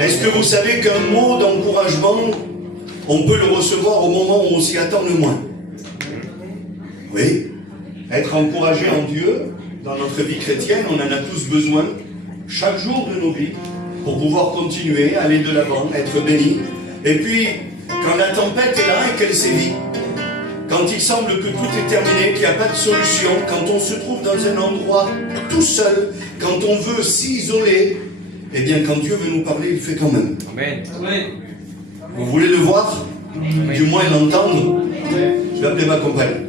Est-ce que vous savez qu'un mot d'encouragement, on peut le recevoir au moment où on s'y attend le moins? Oui. Être encouragé en Dieu, dans notre vie chrétienne, on en a tous besoin, chaque jour de nos vies, pour pouvoir continuer, aller de l'avant, être béni. Et puis, quand la tempête est là et qu'elle sévit, quand il semble que tout est terminé, qu'il n'y a pas de solution, quand on se trouve dans un endroit tout seul, quand on veut s'isoler, eh bien, quand Dieu veut nous parler, il le fait quand même. Amen. Vous voulez le voir? Amen. Du moins l'entendre? Je vais appeler ma compagne.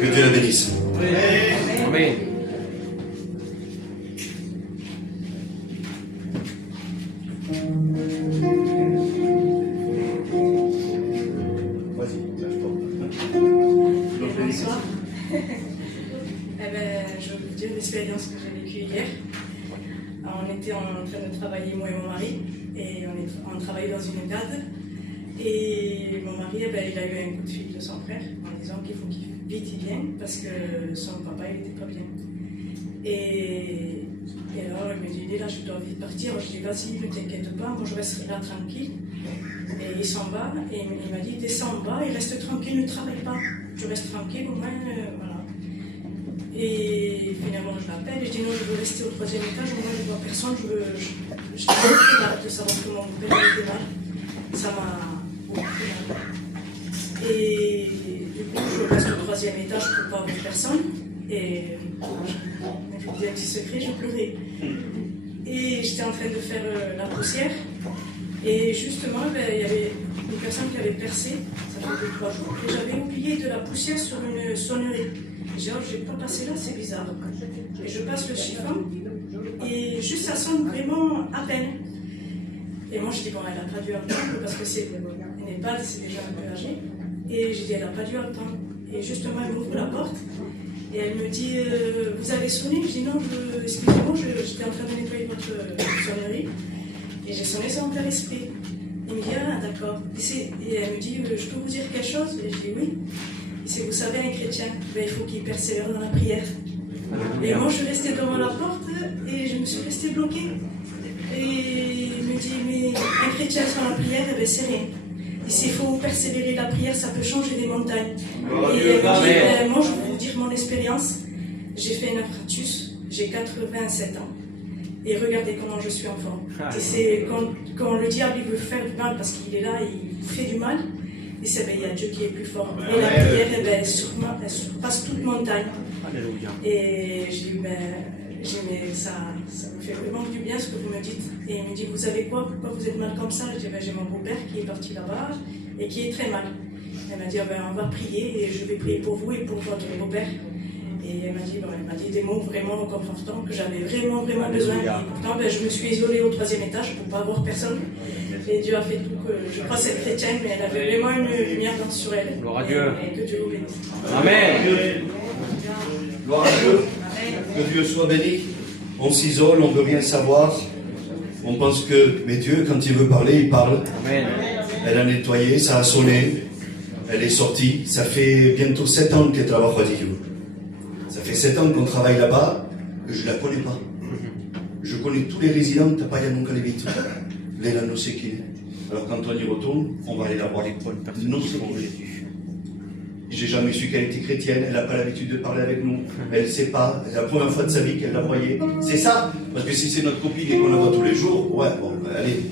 Que Dieu la bénisse. Amen. Bonsoir. Je vais vous dire l'expérience que j'ai vécue hier. Alors, on était en train de travailler, moi et mon mari, et on travaillait dans une EHPAD. Et mon mari, il a eu un coup de fil de son frère en disant qu'il faut qu'il vite il vienne parce que son papa il n'était pas bien. Et alors il me dit, il est là, je dois vite partir. Je dis, vas-y, ne t'inquiète pas, moi je resterai là tranquille. Et il s'en va, et il m'a dit, descends en bas et reste tranquille, ne travaille pas. Tu restes tranquille, au moins, voilà. Et finalement je l'appelle et je dis, non, je veux rester au 3e étage, au moins je ne vois personne, je t'ai fait mal de savoir comment mon père était mal. Ça m'a beaucoup fait mal. Et du coup, je reste au 3e étage pour ne pas voir personne. Et je vous dis un petit secret, je pleurais. Et j'étais en train de faire la poussière. Et justement, il y avait une personne qui avait percé, ça fait 2-3 jours, et j'avais oublié de la poussière sur une sonnerie. J'ai dit, oh, je n'ai pas passé là, c'est bizarre. Et je passe le chiffon, et juste ça sonne vraiment à peine. Et moi, je dis, bon, elle n'a pas dû entendre, parce que c'est une EHPAD, c'est déjà un peu âgé. Et j'ai dit, elle n'a pas dû entendre. Et justement, elle m'ouvre la porte, et elle me dit, vous avez sonné? Je dis, non, excusez-moi, j'étais en train de nettoyer votre sonnerie. Et j'ai sonné sans faire esprit. Il me dit, ah, d'accord. Et elle me dit, je peux vous dire quelque chose? Et je dis, oui. Et si vous savez, un chrétien, il faut qu'il persévère dans la prière. Et moi, je restais devant la porte, et je me suis restée bloquée. Et il me dit, mais un chrétien sans la prière, c'est rien. Et s'il faut persévérer la prière, ça peut changer des montagnes. Et elle me dit, moi, je vais vous dire mon expérience. J'ai fait un infarctus, j'ai 87 ans. Et regardez comment je suis en forme. Et c'est quand le diable il veut faire du mal parce qu'il est là, il fait du mal. Et c'est il y a Dieu qui est plus fort. Et la prière, elle surpasse toute montagne. Alléluia. Et j'ai dit, mais ça me fait vraiment du bien ce que vous me dites. Et il me dit, vous savez quoi? Pourquoi vous êtes mal comme ça? Je dis, j'ai mon beau-père qui est parti là-bas et qui est très mal. Elle m'a dit, on va prier et je vais prier pour vous et pour votre beau-père. Et elle m'a dit des mots vraiment confortants que j'avais vraiment besoin. Et pourtant, je me suis isolée au 3e étage pour ne pas voir personne. Et Dieu a fait tout que je crois cette chrétienne, mais elle avait vraiment une lumière sur elle. Gloire à Dieu. Et que Dieu vous bénisse. Amen. Gloire à Dieu. Que Dieu soit béni. On s'isole, on ne veut rien savoir. On pense que, mais Dieu, quand il veut parler, il parle. Amen. Elle a nettoyé, ça a sonné. Elle est sortie. Ça fait bientôt 7 ans qu'elle travaille à Dieu. Ça fait 7 ans qu'on travaille là-bas, que je ne la connais pas. Je connais tous les résidents de Tapaya Kalevit. Léla no sait qui. Alors quand on y retourne, on va aller la voir. Non, c'est pour Jésus. J'ai jamais su qu'elle était chrétienne, elle n'a pas l'habitude de parler avec nous, elle ne sait pas, c'est la première fois de sa vie qu'elle la voyait. C'est ça, parce que si c'est notre copine et qu'on la voit tous les jours, ouais, bon, allez.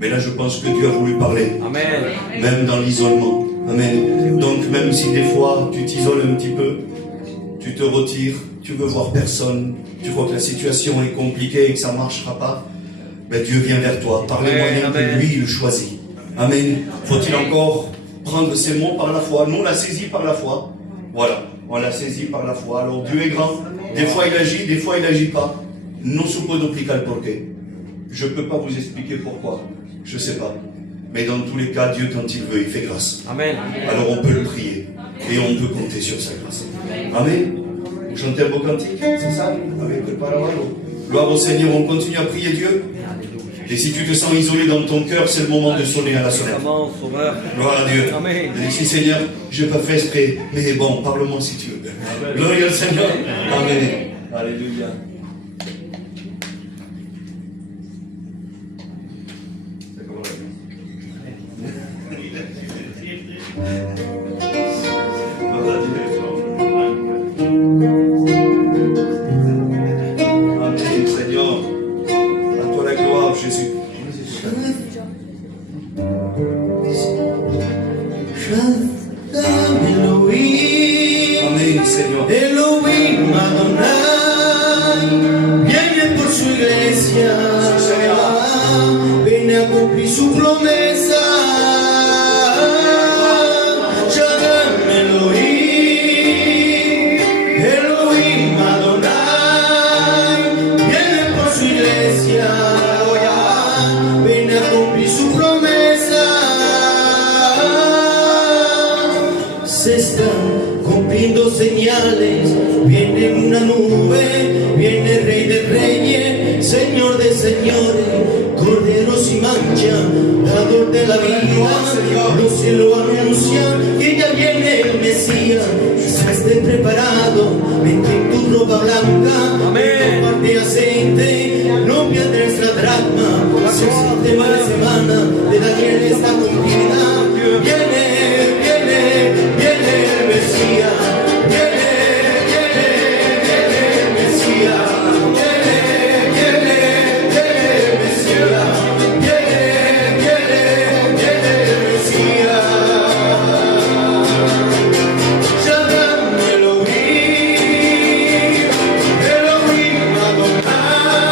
Mais là, je pense que Dieu a voulu parler. Amen. Même dans l'isolement. Amen. Donc, même si des fois, tu t'isoles un petit peu, tu te retires, tu veux voir personne, tu vois que la situation est compliquée et que ça ne marchera pas, ben Dieu vient vers toi par les moyens que lui il choisit. Amen. Faut-il encore prendre ces mots par la foi? Nous on l'a saisi par la foi. Voilà, on l'a saisi par la foi. Alors Dieu est grand. Des fois il agit, des fois il n'agit pas. Non suppo duplica le porqué. Je ne peux pas vous expliquer pourquoi. Je ne sais pas. Mais dans tous les cas, Dieu quand il veut, il fait grâce. Amen. Alors on peut le prier et on peut compter sur sa grâce. Amen. Vous chantez un beau cantique, c'est ça? Avec le Paravalo. Gloire au Seigneur, on continue à prier Dieu. Et si tu te sens isolé dans ton cœur, c'est le moment de sonner à la sonnette. Gloire à Dieu. Amen. Ici, Seigneur, je n'ai pas fait exprès, mais bon, parle-moi si tu veux. Gloire au Seigneur. Amen. Alléluia. Shaddam Elohim, Amén, Señor. Elohim Adonai, viene por su iglesia, viene a cumplir su promesa. Shaddam Elohim, Elohim Adonai, viene por su iglesia, viene a cumplir su promesa. Se están cumpliendo señales, viene una nube, viene el Rey de Reyes, Señor de Señores, Cordero sin mancha, Dador de la vida. Los cielos anuncian que ya viene el Mesías. Esté preparado, vente en tu ropa blanca, Amén. comparte aceite, no pierdes la dracma. Si el sistema de semana de Daniel está cumplida, viene, viene, viene el Mesías. Viene, viene, viene el Mesías. Viene, viene, viene el Mesías. Viene, viene, viene el Mesías. Shaddam Elohim, Elohim Adonai,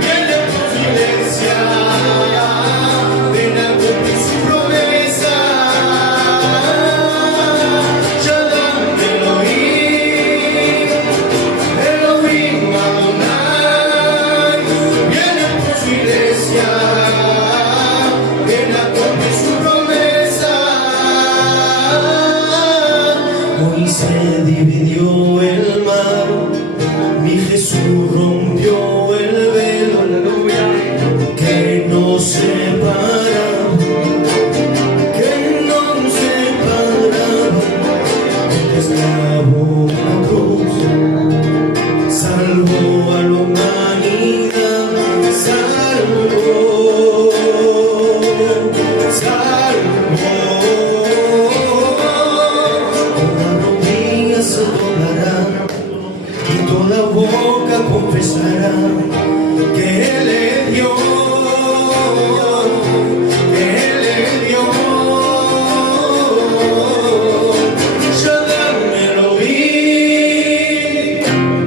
viene por su iglesia, viene a cumplir su promesa. Shaddam Elohim, Elohim Adonai, viene por su iglesia, viene a cumplir su promesa. Hoy se dividió el mar, mi Jesús rompió el velo, que nos separa, que nos separa, el esclavo en la cruz, salvó a la humanidad, salvó, salvó. Toda rodilla se doblará y toda boca confesará que Él es Dios, que Él es Dios. Shaddam Elohim,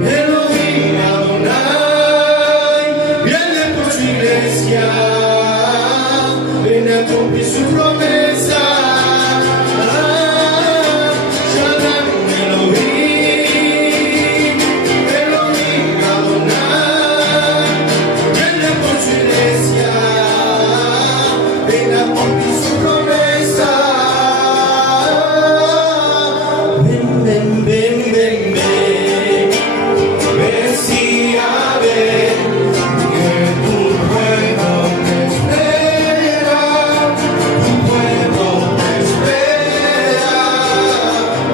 Elohim Adonai, viene por su iglesia, viene a cumplir su promesa. Shaddam Elohim, Elohim Adonai, viene por su iglesia, viene a cumplir su promesa. Ven, ven, ven, ven, ven, Mesías, ven, que tu pueblo te espera, tu pueblo te espera.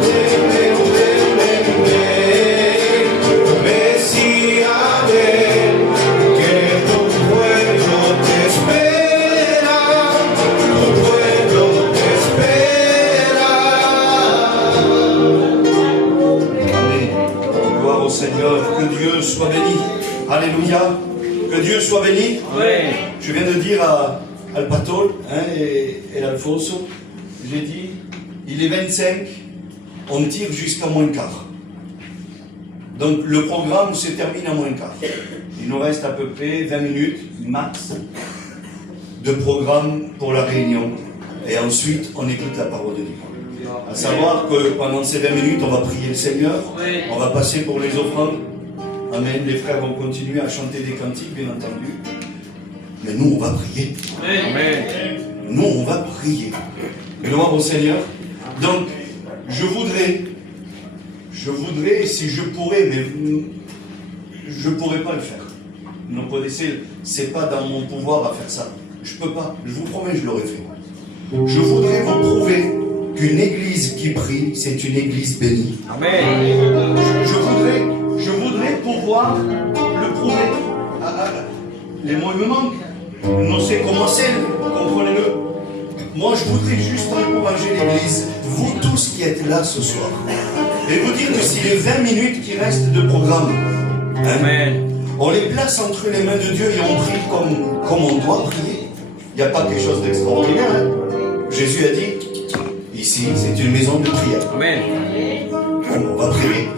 Ven, ven, ven, ven, ven, Mesías, ven, que tu pueblo te espera, tu pueblo te espera. Amen. Gloire au Seigneur. Que Dieu soit béni. Alléluia. Que Dieu soit béni. Amén. Je viens de dire à Alpatol et Alfonso, j'ai dit, il est 25, on tire jusqu'à moins quart. Donc le programme se termine à moins quart. Il nous reste à peu près 20 minutes max de programme pour la réunion. Et ensuite, on écoute la parole de Dieu. À savoir que pendant ces 20 minutes, on va prier le Seigneur, on va passer pour les offrandes. Amen. Les frères vont continuer à chanter des cantiques, bien entendu. Mais nous, on va prier. Amén. Nous, on va prier. Gloire au Seigneur. Donc, je voudrais, si je pourrais, mais je ne pourrais pas le faire. Vous connaissez, c'est pas dans mon pouvoir à faire ça. Je peux pas. Je vous promets, je l'aurais fait. Je voudrais vous prouver qu'une église qui prie, c'est une église bénie. Amén. Je voudrais pouvoir le prouver. Les mots me manquent. Non, c'est comment c'est, comprenez-le. Moi, je voudrais juste encourager l'église, vous tous qui êtes là ce soir, et vous dire que si les 20 minutes qui restent de programme, hein, Amén. on les place entre les mains de Dieu et on prie comme on doit prier. Il n'y a pas quelque chose d'extraordinaire. Hein. Jésus a dit, ici, c'est une maison de prière. Amen. On va prier.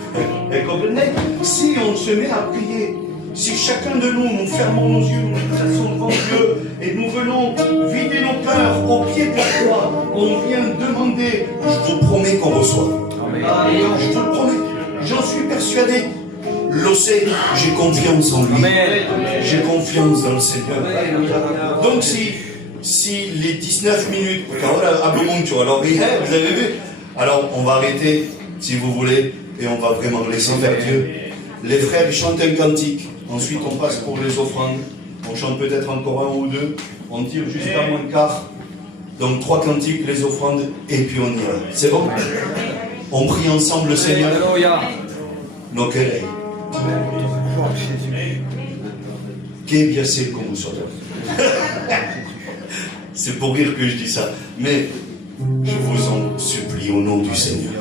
Et comprenez, si on se met à prier, si chacun de nous, nous fermons nos yeux, nous nous plaçons devant Dieu et nous venons vider nos cœurs au pied de la croix, on vient demander, je vous promets qu'on reçoit. Amen. Je vous le promets, j'en suis persuadé. L'océan, j'ai confiance en lui. Amen. J'ai confiance dans le Seigneur. Donc si les 19 minutes, ahora hablo mucho, alors vous avez vu, alors on va arrêter si vous voulez et on va vraiment laisser faire Dieu. Les frères ils chantent un cantique, ensuite on passe pour les offrandes, on chante peut-être encore un ou deux, on tire jusqu'à moins de quart, donc 3 cantiques, les offrandes et puis on y va. C'est bon? On prie ensemble le Seigneur. Alléluia. No queréis. Que bien c'est comme vous. C'est pour rire que je dis ça. Mais je vous en supplie au nom du Seigneur.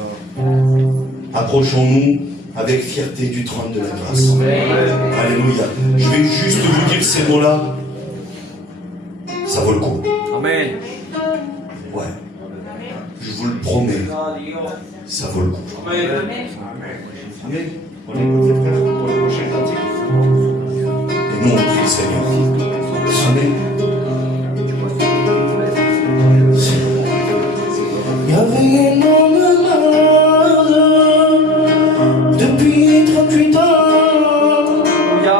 Approchons-nous avec fierté du trône de la grâce. Alléluia. Je vais juste vous dire ces mots-là. Ça vaut le coup. Amen. Ouais. Je vous le promets. Ça vaut le coup. Amen. Amen. On écoute les frères pour le prochain cantique. Et nous on prie le Seigneur. Amen. Il y avait un homme malade depuis 38 ans. Alléluia.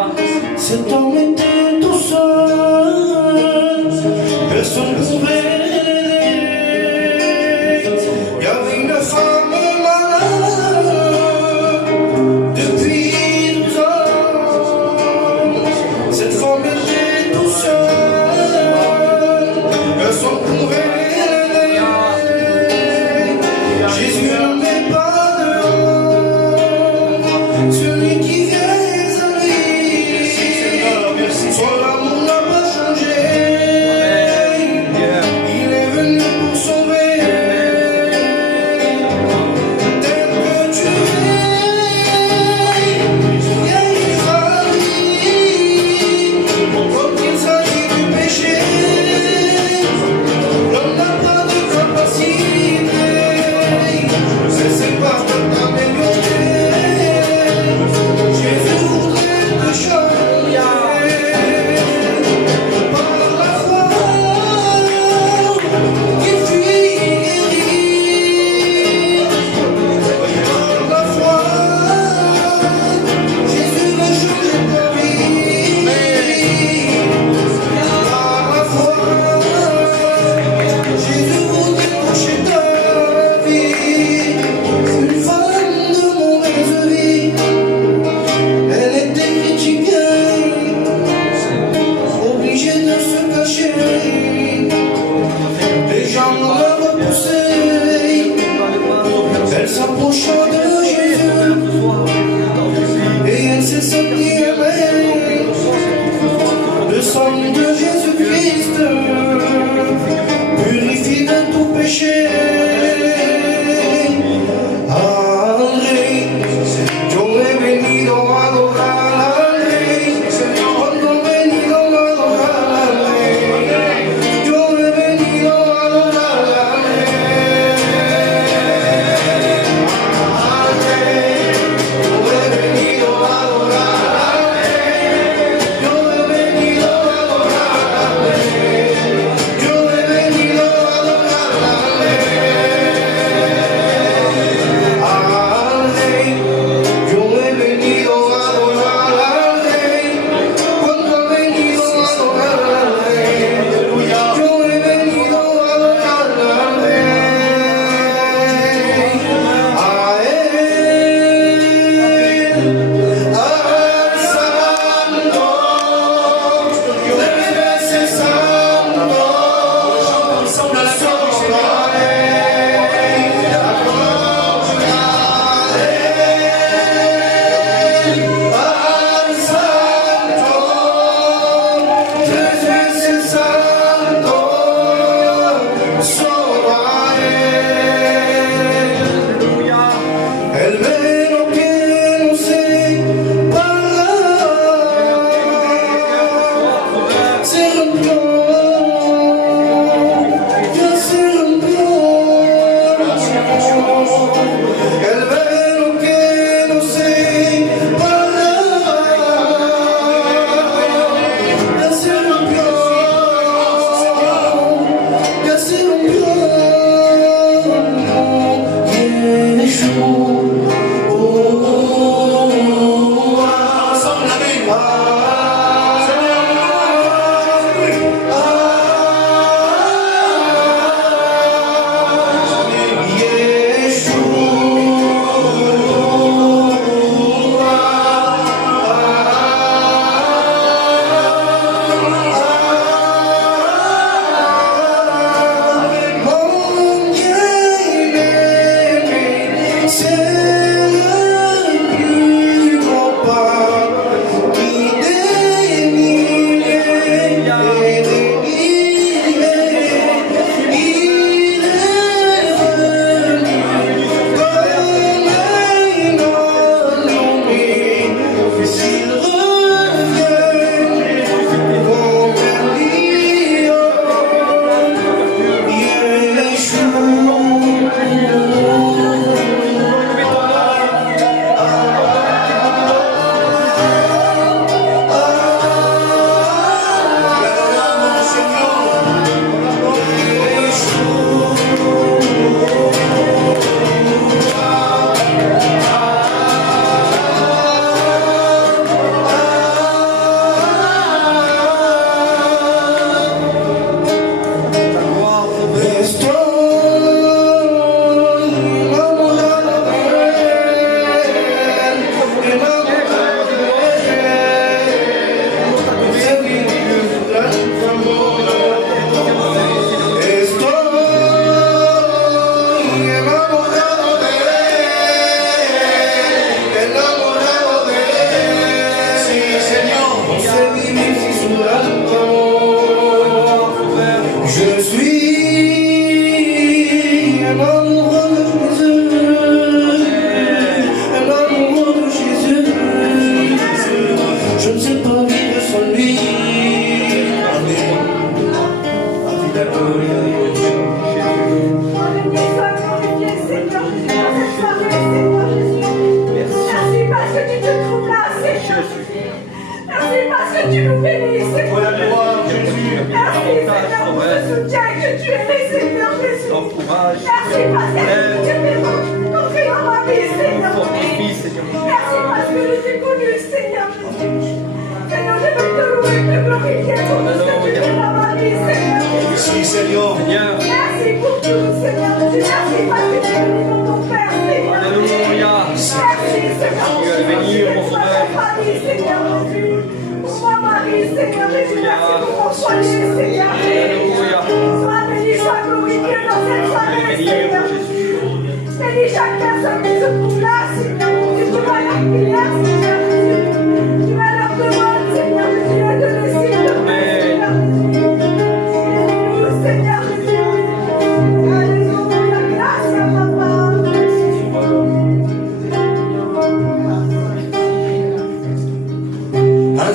Cet homme était tout seul, personne ne pouvait l'aider. Il y avait une femme malade depuis 12 ans.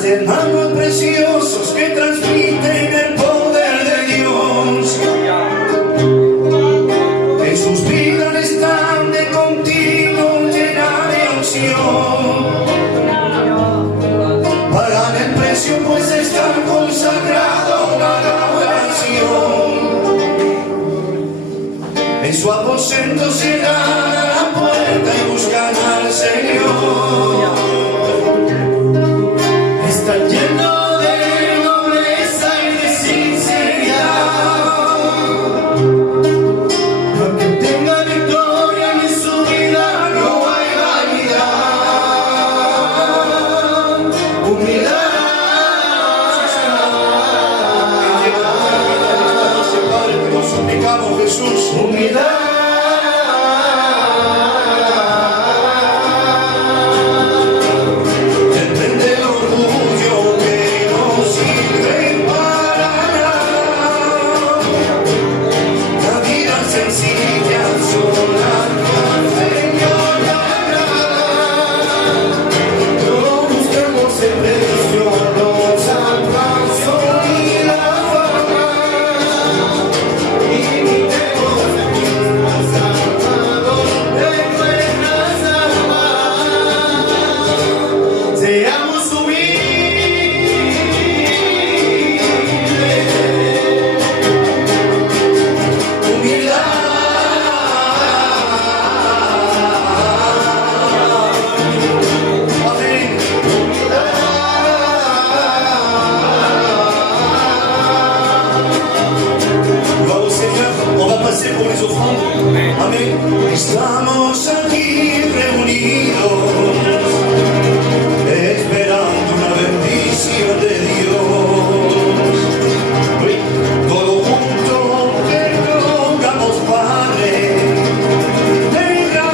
Hermanos preciosos que transmiten el poder de Dios, en sus vidas están de continuo llena de unción, pagan el precio pues están consagrados a la oración, en su aposento cierran a la puerta y buscan al Señor. Está lleno de nobleza y de sinceridad, aunque tenga victoria en su vida no hay vanidad, humildad. Padre, te lo suplicamos, Jesús, humildad. Estamos aquí reunidos, esperando una bendición de Dios. Todo junto te rogamos, Padre, tenga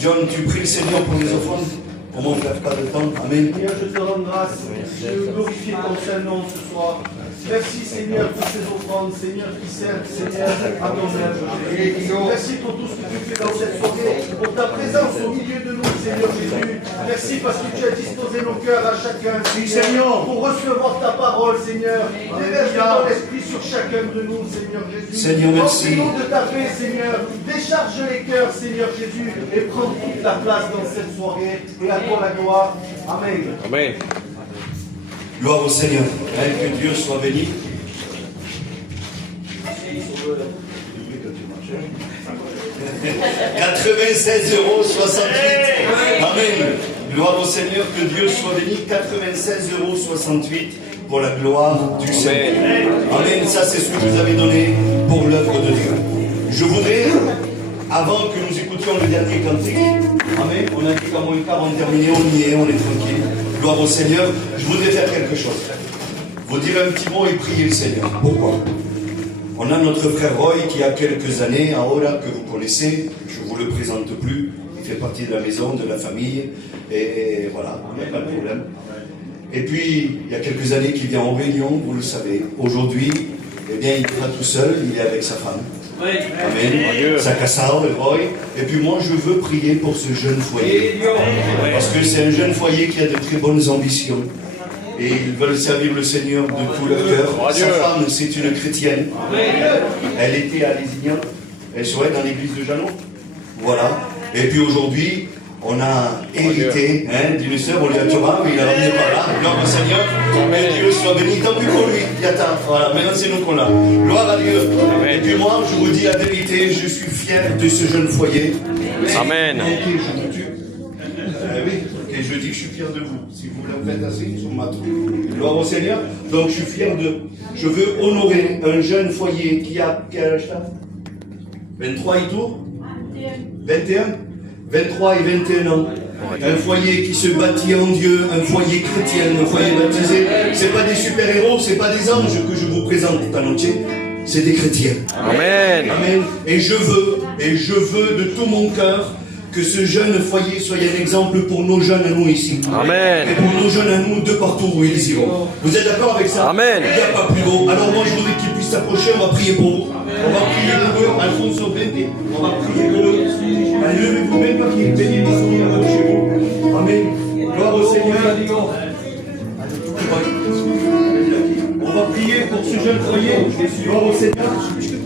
John, tu pries le Seigneur pour les offrandes. Pour mon frère, pas de temps. Amen. Seigneur, je te rends grâce. Je glorifie ton Saint-Nom ce soir. Merci Seigneur pour ces offrandes, Seigneur qui servent, Seigneur, à ton œuvre. Merci pour tout ce que tu fais dans cette soirée, pour ta présence au milieu de nous, Seigneur Jésus. Merci parce que tu as disposé nos cœurs à chacun, Seigneur, pour recevoir ta parole, Seigneur. Déverse ton esprit sur chacun de nous, Seigneur Jésus. Seigneur, merci. Remplis-nous de ta paix, Seigneur. Décharge les cœurs, Seigneur Jésus, et prends toute la place dans cette soirée. Et à toi la gloire. Amen. Amen. Gloire au Seigneur. Que Dieu soit béni. « 96,68 €. Amen. Gloire au Seigneur, que Dieu soit béni. 96,68 € pour la gloire du Seigneur. Amen. Ça, c'est ce que vous avez donné pour l'œuvre de Dieu. Je voudrais, avant que nous écoutions le dernier cantique, amen, on a dit qu'à moins le quart, on terminé, on y est, on est tranquille. Gloire au Seigneur. Je voudrais faire quelque chose. Vous dire un petit mot et prier le Seigneur. Pourquoi? On a notre frère Roy qui a quelques années, Aora, que vous connaissez, je ne vous le présente plus, il fait partie de la maison, de la famille, et voilà, il n'y a pas de problème. Et puis, il y a quelques années qu'il vient en réunion, vous le savez. Aujourd'hui, eh bien, il n'est pas tout seul, il est avec sa femme. Amen. Sakassao et Roy. Et puis moi, je veux prier pour ce jeune foyer. Parce que c'est un jeune foyer qui a de très bonnes ambitions. Et ils veulent servir le Seigneur de tout leur cœur. Sa femme, c'est une chrétienne. Elle était à Lézignan. Elle serait dans l'église de Jeannot. Voilà. Et puis aujourd'hui, on a hérité d'une sœur, on lui a dit, mais il a ramené par là. Gloire au Seigneur. Que Dieu soit béni. Tant pis pour lui. Voilà, maintenant c'est nous qu'on l'a. Gloire à Dieu. Et puis moi, je vous dis la vérité, je suis fier de ce jeune foyer. Amen. Ok, je me tue. Oui, et je dis que je suis fier de vous. Si vous me le faites assez, sur ma troupe. Gloire au Seigneur. Donc je suis fier de. Je veux honorer un jeune foyer qui a quel âge t'as 23 et tout 21 23 et 21 ans. Un foyer qui se bâtit en Dieu, un foyer chrétien, un foyer baptisé. C'est pas des super-héros, c'est pas des anges que je vous présente en entier. C'est des chrétiens. Amen. Amen. Et je veux de tout mon cœur que ce jeune foyer soit un exemple pour nos jeunes à nous ici. Amen. Et pour nos jeunes à nous de partout où ils iront. Vous êtes d'accord avec ça? Amen. Il n'y a pas plus beau. Alors moi je voudrais qu'ils puissent s'approcher, on va prier pour vous. On va prier pour eux. Alfonso, venez. On va prier pour eux. Allez, levez-vous, même pas qu'il bénisse parce qu'il est chez vous. Amen. Gloire au Seigneur. On va prier pour ce jeune foyer. Gloire au Seigneur.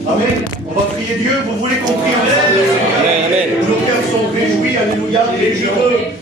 Amen. On va prier Dieu. Vous voulez qu'on prie ensemble? Amen. Nos cœurs sont réjouis. Alléluia. Et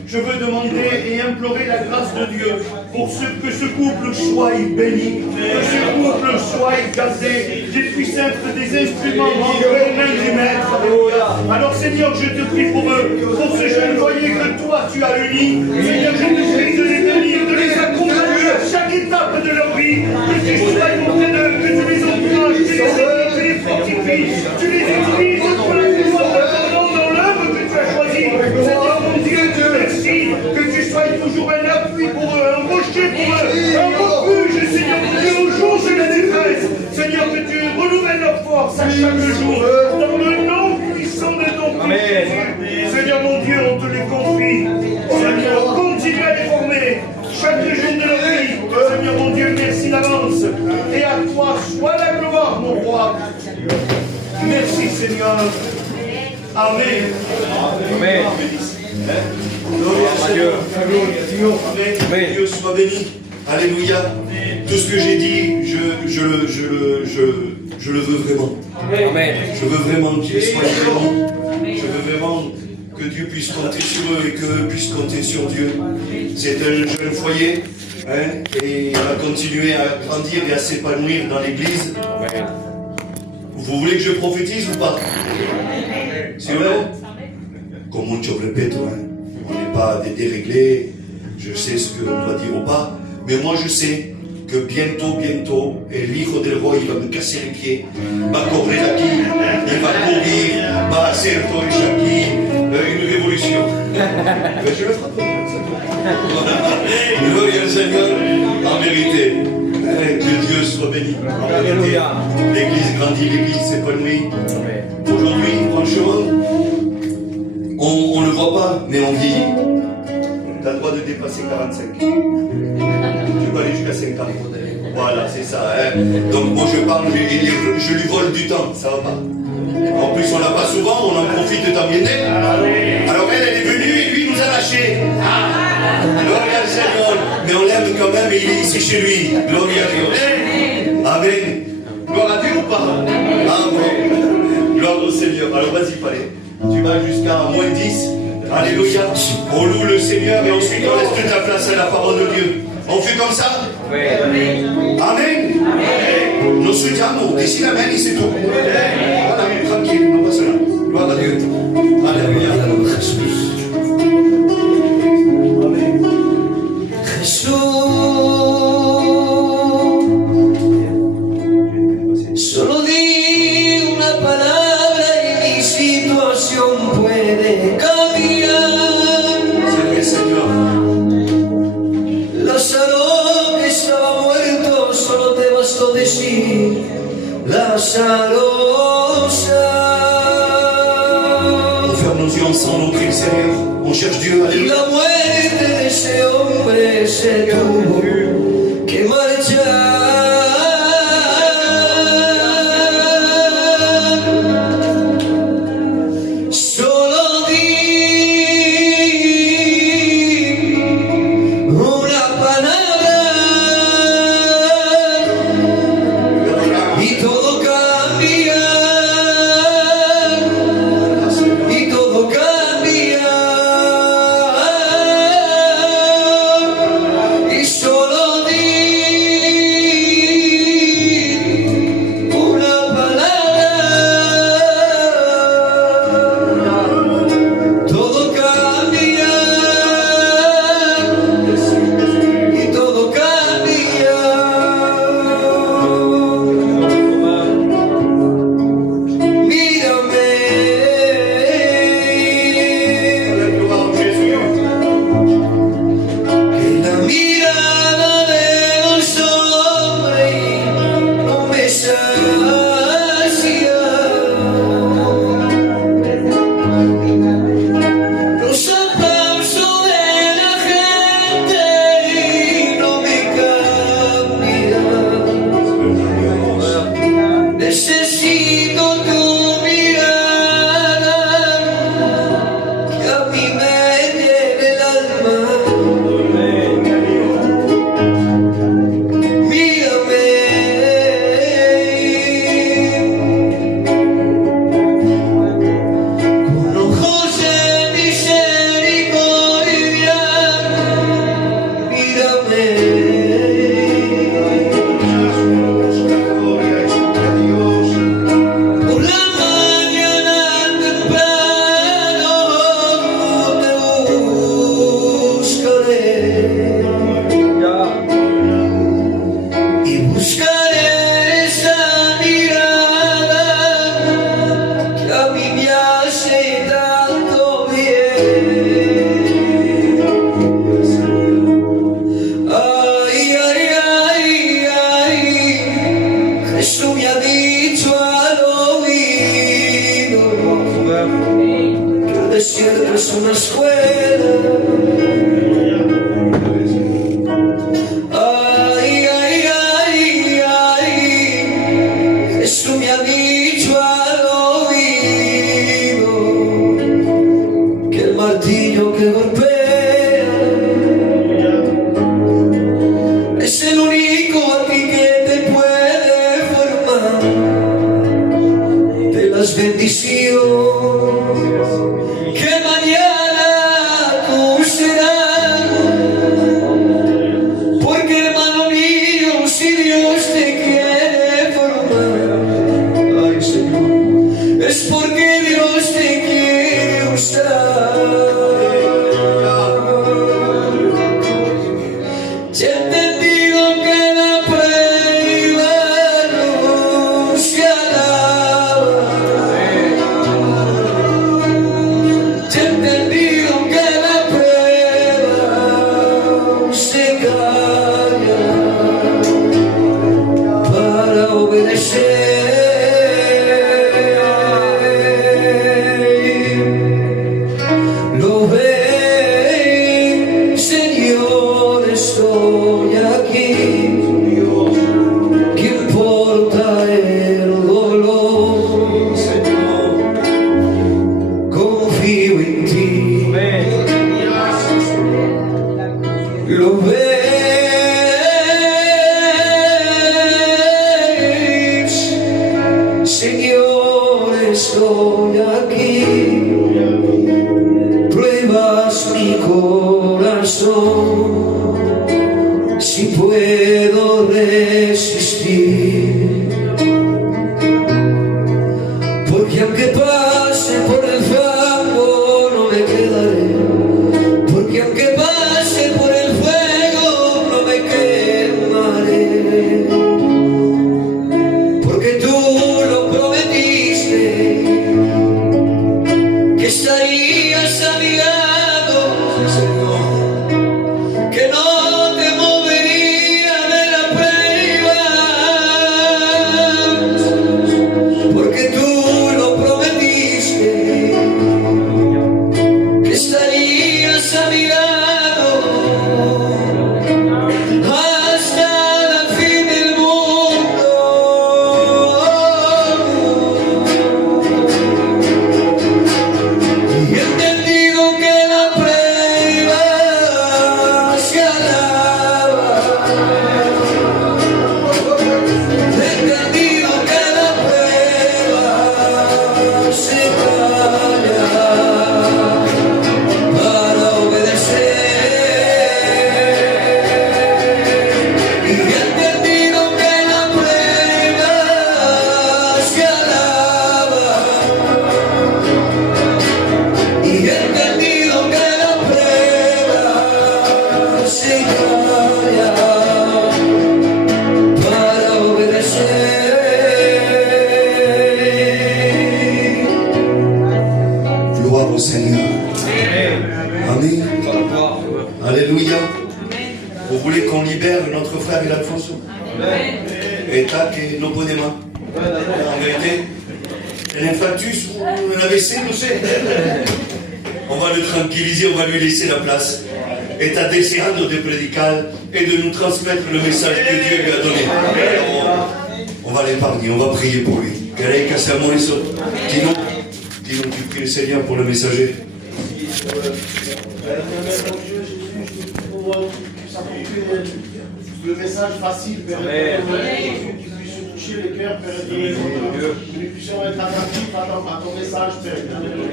je veux demander et implorer la grâce de Dieu pour que ce couple soit béni, que ce couple soit gardé, qu'ils puissent être des instruments entre les mains du Maître. Alléluia. Alors Seigneur, je te prie pour eux, pour ce jeune foyer que toi tu as uni. Seigneur, je te prie de les bénir, de les accompagner à chaque étape de leur vie, que tu sois auprès d'eux, que tu les encourages, que tu les équipes, tu les fortifies, tu les utilises pour la gloire de ton nom dans l'œuvre que tu as choisie. Seigneur mon Dieu, Dieu merci, que tu sois toujours un appui pour eux, un rocher pour eux, un refuge, Seigneur mon Dieu, au jour de la détresse. Seigneur, que tu renouvelles leur force à chaque jour, dans le nom puissant de ton Fils. Seigneur mon Dieu, on te les confie. Seigneur, continue à les former chaque jour de leur vie. Seigneur mon Dieu, merci d'avance. Et à toi soit la gloire, mon roi. Merci Seigneur. Amen. Amen. Gloire à Dieu. Amen. Dieu soit béni. Alléluia. Tout ce que j'ai dit, je le veux vraiment. Amen. Je veux vraiment qu'ils soient vraiment. Je veux vraiment que Dieu puisse compter sur eux et qu'eux puissent compter sur Dieu. C'est un jeune foyer et il va continuer à grandir et à s'épanouir dans l'église. Amen. Vous voulez que je prophétise ou pas? C'est vrai? Comme je répète, on n'est pas des déréglés. Je sais ce qu'on doit dire ou pas. Mais moi je sais que bientôt, el hijo del Roy va me casser les pieds, va correr aquí, il va courir, va hacer todo aquí une révolution. Mais je le frappe. Gloria al Seigneur, en vérité. Que Dieu soit béni. Alléluia. L'église grandit, l'église s'épanouit. Aujourd'hui, franchement, on le le voit pas, mais on vieillit. Tu as le droit de dépasser 45. Tu peux aller jusqu'à 50. Voilà, c'est ça. Hein. Donc moi je parle, je lui vole du temps, ça va pas. En plus on l'a pas souvent, on en profite tant bien d'elle. Alors elle est venue et lui nous a lâchés. Gloria al Seigneur. Mais on l'aime quand même et il est ici chez lui. Gloria a Dios. Amen. Gloire à Dieu ou pas? Amen. Gloire au Seigneur. Alors vas-y, Palais. Tu vas jusqu'à moins 10. Alléluia. On loue le Seigneur et ensuite on laisse toute la place à la parole de Dieu. On fait comme ça? Amen. Amen. Nosotros llamo, decir amén y se toque. Tranquilo, no pasa nada. Gloria a Dios. Aleluya. Solo di una palabra y mi situación puede cambiar. Señor. Lázaro que estaba muerto, solo te bastó decir, Lázaro sal. On ferme nos yeux ensemble, on prie le Seigneur. On cherche Dieu. Y Alléluia. la muerte de ese hombre se tuvo que marchar. Solo di una palabra y todo cambia. Y todo cambia. Y solo di una palabra. Todo cambia. Y todo cambia. Mírame. Que la mirada de los hombres no me sacia. Los aplausos de la gente no me cambian. Necesito tu mirada que a mí me llene el alma. Mírame con ojos de misericordia. Mírame. Por la mañana temprano te buscaré. Y buscaré esa mirada que a mí me hace tanto bien. Ay, ay, ay, ay, Jesús me ha dicho al oído que el desierto es una escuela. Ay, ay, ay, ay, Jesús me ha dicho al oído que el martillo que golpea es el único aquí que te puede formar de las bendiciones que mañana tú serás. Porque hermano mío, si Dios te quiere formar, ay Señor, es porque Dios te quiere usar. corazón si puedo resistir, porque aunque pase por el fango no me quedaré, porque aunque pase por el fuego no me quemaré, porque tú lo prometiste, que estarías a mi lado, Señor, que no te movería de la prueba, porque tú lo prometiste, que estarías a mi lado hasta el fin del mundo. Y he entendido que la prueba se alaba. He entendido que la prueba se calla para obedecer. Y he entendido que la prueba se alaba. Y he entendido que la prueba se calla para obedecer. Gloire au Seigneur. Amen. Alléluia. Vous voulez qu'on libère notre frère El Alfonso? Et tac, et non podemos. En vérité, l'infarctus ou l'AVC, nous sais. On va le tranquilliser, on va lui laisser la place. Está deseando de predicar et de nous transmettre le message que Dieu lui a donné. On va l'épargner, on va prier pour lui. Queréis que hacemos eso? Tino, tu pries le Seigneur pour le messager. Éternel mon Dieu, Jésus, je te prie pour que tu puisses apporter le message facile, Père éternel, Jésus, qui puisse toucher les cœurs, Père éternel, que nous puissions être attentifs à ton message, Père éternel, mon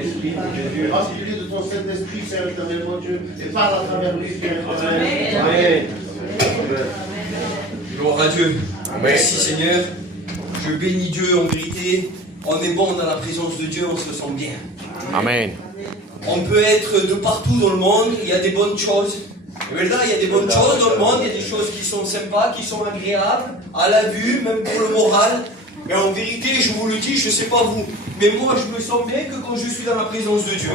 Dieu, remplis de ton Saint-Esprit, Père éternel, mon Dieu, et parle à travers lui, Père éternel. Amen. Gloire à Dieu. Merci Seigneur. Je bénis Dieu en vérité. On est bon dans la présence de Dieu, on se sent bien. Amen. On peut être de partout dans le monde, il y a des bonnes choses. Et là, il y a des bonnes choses dans le monde, il y a des choses qui sont sympas, qui sont agréables, à la vue, même pour le moral. Mais en vérité, je vous le dis, je ne sais pas vous, mais moi je me sens bien que quand je suis dans la présence de Dieu.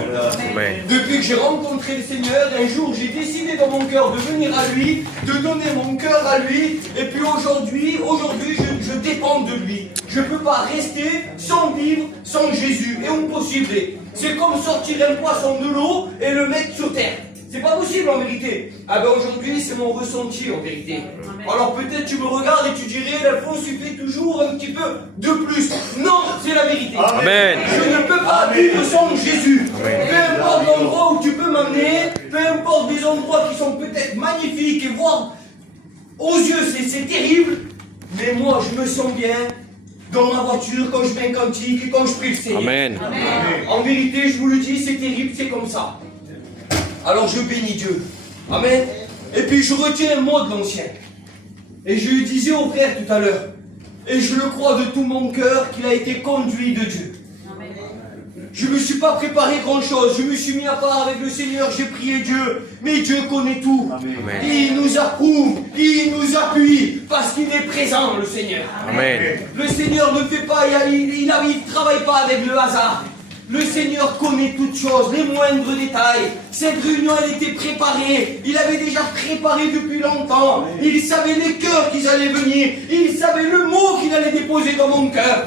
Amen. Depuis que j'ai rencontré le Seigneur, un jour j'ai décidé dans mon cœur de venir à lui, de donner mon cœur à lui, et puis aujourd'hui je dépends de lui. Je ne peux pas rester sans vivre sans Jésus, et impossible. C'est comme sortir un poisson de l'eau et le mettre sur terre. C'est pas possible en vérité. Ah ben aujourd'hui c'est mon ressenti en vérité. Alors peut-être tu me regardes et tu dirais Alphonse tu fais toujours un petit peu de plus. Non, c'est la vérité. Amen. Je ne peux pas vivre sans Jésus. Peu importe l'endroit où tu peux m'amener, peu importe des endroits qui sont peut-être magnifiques et voir aux yeux c'est terrible, mais moi je me sens bien dans ma voiture quand je mets un cantique et quand je prie le Seigneur. Amen. En vérité, je vous le dis, c'est terrible, c'est comme ça. Alors je bénis Dieu. Amen. Et puis je retiens un mot de l'ancien. Et je lui disais au frère tout à l'heure, et je le crois de tout mon cœur qu'il a été conduit de Dieu. Je ne me suis pas préparé grand chose, je me suis mis à part avec le Seigneur, j'ai prié Dieu, mais Dieu connaît tout. Amen. Il nous approuve, il nous appuie, parce qu'il est présent le Seigneur. Amen. Le Seigneur ne fait pas, il ne travaille pas avec le hasard. Le Seigneur connaît toutes choses, les moindres détails. Cette réunion, elle était préparée. Il avait déjà préparé depuis longtemps. Il savait les cœurs qui allaient venir. Il savait le mot qu'il allait déposer dans mon cœur.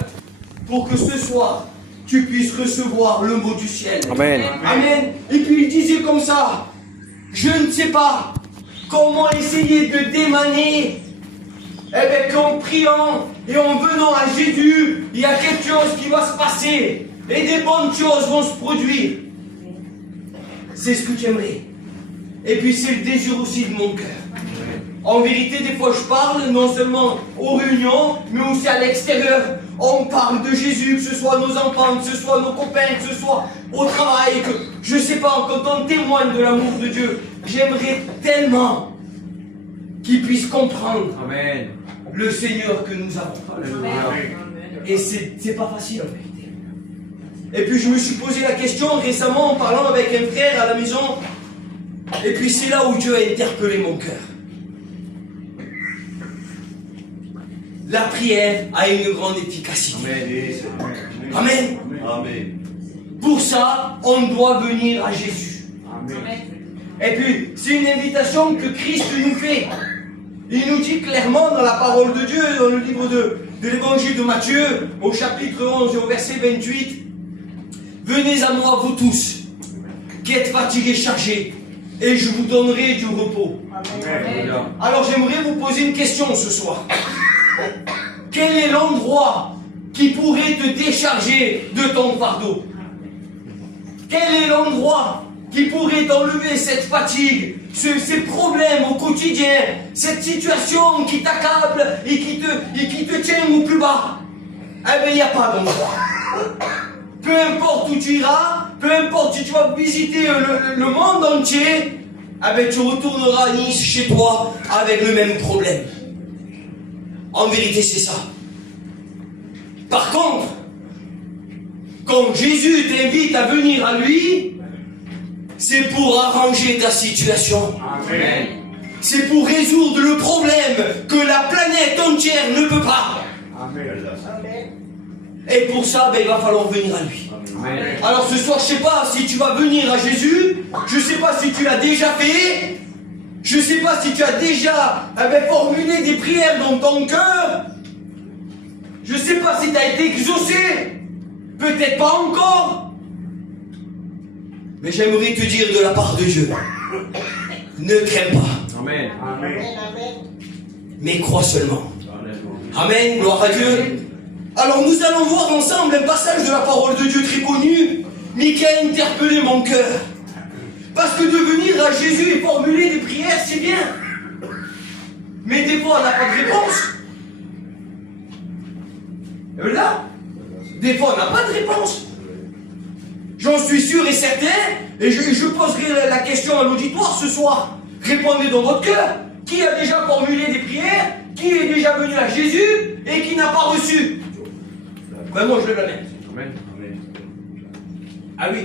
Pour que ce soir, tu puisses recevoir le mot du ciel. Amen. Amen. Et puis il disait comme ça, je ne sais pas comment essayer de démaner. Eh bien qu'en priant et en venant à Jésus, il y a quelque chose qui va se passer. Et des bonnes choses vont se produire. C'est ce que tu aimerais. Et puis c'est le désir aussi de mon cœur. En vérité, des fois je parle non seulement aux réunions, mais aussi à l'extérieur. On parle de Jésus, que ce soit nos enfants, que ce soit nos copains, que ce soit au travail, que Je sais pas, quand on témoigne de l'amour de Dieu, j'aimerais tellement qu'il puisse comprendre Amen. le Seigneur que nous avons. Et c'est pas facile en vérité. Et puis je me suis posé la question récemment en parlant avec un frère à la maison. Et puis c'est là où Dieu a interpellé mon cœur. La prière a une grande efficacité. Amen. Amen. Pour ça, on doit venir à Jésus. Et puis, c'est une invitation que Christ nous fait. Il nous dit clairement dans la parole de Dieu, dans le livre de l'évangile de Matthieu, au chapitre 11 et au verset 28, « Venez à moi, vous tous, qui êtes fatigués, chargés, et je vous donnerai du repos. » Alors j'aimerais vous poser une question ce soir. Quel est l'endroit qui pourrait te décharger de ton fardeau? Quel est l'endroit qui pourrait t'enlever cette fatigue, ces problèmes au quotidien, cette situation qui t'accable et qui te tient au plus bas? Eh bien, il n'y a pas d'endroit. Peu importe où tu iras, peu importe si tu vas visiter le monde entier, eh bien, tu retourneras à Nice chez toi avec le même problème. En vérité, c'est ça. Par contre, quand Jésus t'invite à venir à lui, c'est pour arranger ta situation. Amen. C'est pour résoudre le problème que la planète entière ne peut pas. Amen. Et pour ça, il va falloir venir à lui. Amen. Alors ce soir, je ne sais pas si tu vas venir à Jésus, je ne sais pas si tu l'as déjà fait, je ne sais pas si tu as déjà formulé des prières dans ton cœur, je ne sais pas si tu as été exaucé, peut-être pas encore, mais j'aimerais te dire de la part de Dieu, ne crains pas, Amen. mais crois seulement. Amen, gloire à Dieu. Alors nous allons voir ensemble un passage de la parole de Dieu très connu, mais qui a interpellé mon cœur. Parce que de venir à Jésus et formuler des prières, c'est bien. Mais des fois, on n'a pas de réponse. Et là, des fois, on n'a pas de réponse. J'en suis sûr et certain, et je poserai la question à l'auditoire ce soir. Répondez dans votre cœur. Qui a déjà formulé des prières? Qui est déjà venu à Jésus et qui n'a pas reçu? Ben moi, je lève la main. Amen. Ah oui.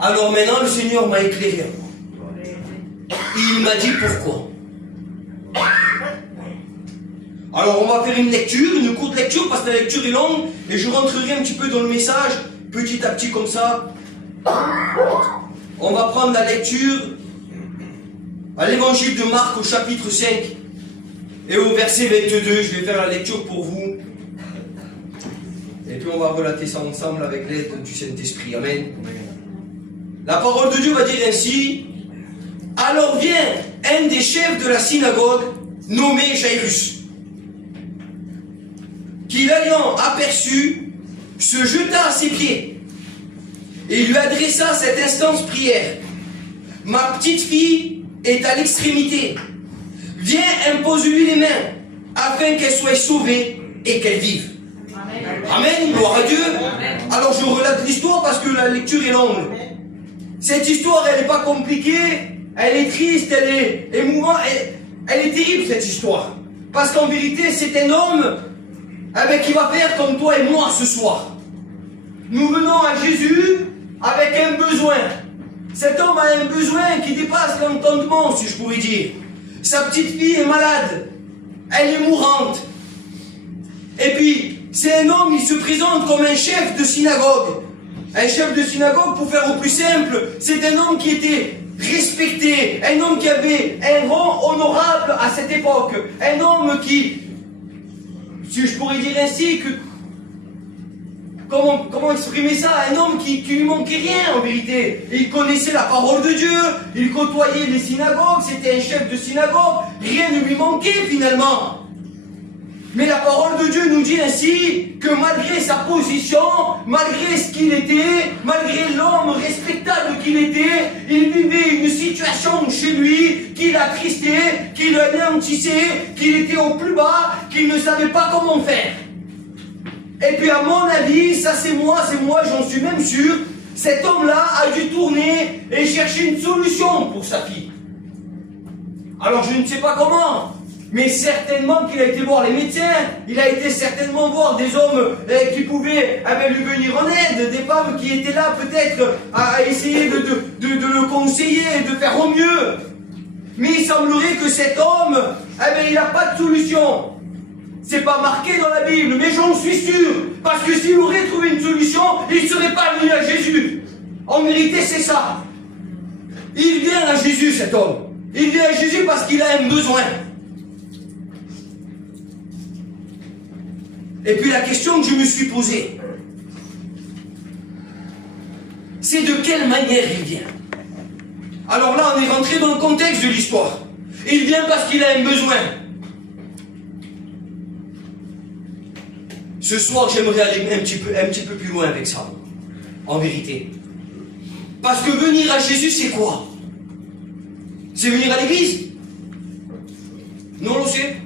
Alors maintenant, le Seigneur m'a éclairé. Il m'a dit pourquoi. Alors on va faire une lecture, une courte lecture, parce que la lecture est longue, et je rentrerai un petit peu dans le message, petit à petit comme ça. On va prendre la lecture à l'évangile de Marc au chapitre 5 et au verset 22. Je vais faire la lecture pour vous. Et puis on va relater ça ensemble avec l'aide du Saint-Esprit. Amen. La parole de Dieu va dire ainsi: alors vient un des chefs de la synagogue, nommé Jairus, qui l'ayant aperçu, se jeta à ses pieds et lui adressa cette instance prière: ma petite fille est à l'extrémité, viens, impose-lui les mains, afin qu'elle soit sauvée et qu'elle vive. Amen, gloire à Dieu. Alors je relate l'histoire parce que la lecture est longue. Cette histoire, elle n'est pas compliquée, elle est triste, elle est émouvante, elle est terrible cette histoire. Parce qu'en vérité, c'est un homme qui va faire comme toi et moi ce soir. Nous venons à Jésus avec un besoin. Cet homme a un besoin qui dépasse l'entendement, si je pourrais dire. Sa petite fille est malade, elle est mourante. Et puis, c'est un homme, il se présente comme un chef de synagogue. Un chef de synagogue, pour faire au plus simple, c'est un homme qui était respecté, un homme qui avait un rang honorable à cette époque, un homme qui, si je pourrais dire ainsi, que comment exprimer ça, un homme qui lui manquait rien en vérité. Il connaissait la parole de Dieu, il côtoyait les synagogues, c'était un chef de synagogue, rien ne lui manquait finalement. Mais la parole de Dieu nous dit ainsi que malgré sa position, malgré ce qu'il était, malgré l'homme respectable qu'il était, il vivait une situation chez lui qui l'attristait, qui l'anéantissait, qu'il était au plus bas, qu'il ne savait pas comment faire. Et puis à mon avis, ça c'est moi, j'en suis même sûr, Cet homme-là a dû tourner et chercher une solution pour sa fille. Alors je ne sais pas comment, mais certainement qu'il a été voir les médecins, il a été certainement voir des hommes qui pouvaient lui venir en aide, des femmes qui étaient là peut-être à essayer de le conseiller, de faire au mieux. Mais il semblerait que cet homme, il n'a pas de solution. C'est pas marqué dans la Bible, mais j'en suis sûr, parce que s'il aurait trouvé une solution, il ne serait pas venu à Jésus. En vérité, c'est ça. Il vient à Jésus, cet homme. Il vient à Jésus parce qu'il a un besoin. Et puis la question que je me suis posée, c'est de quelle manière il vient. Alors là, on est rentré dans le contexte de l'histoire. Il vient parce qu'il a un besoin. Ce soir, j'aimerais aller un petit peu plus loin avec ça, en vérité. Parce que venir à Jésus, c'est quoi? C'est venir à l'église? Non, on le sait.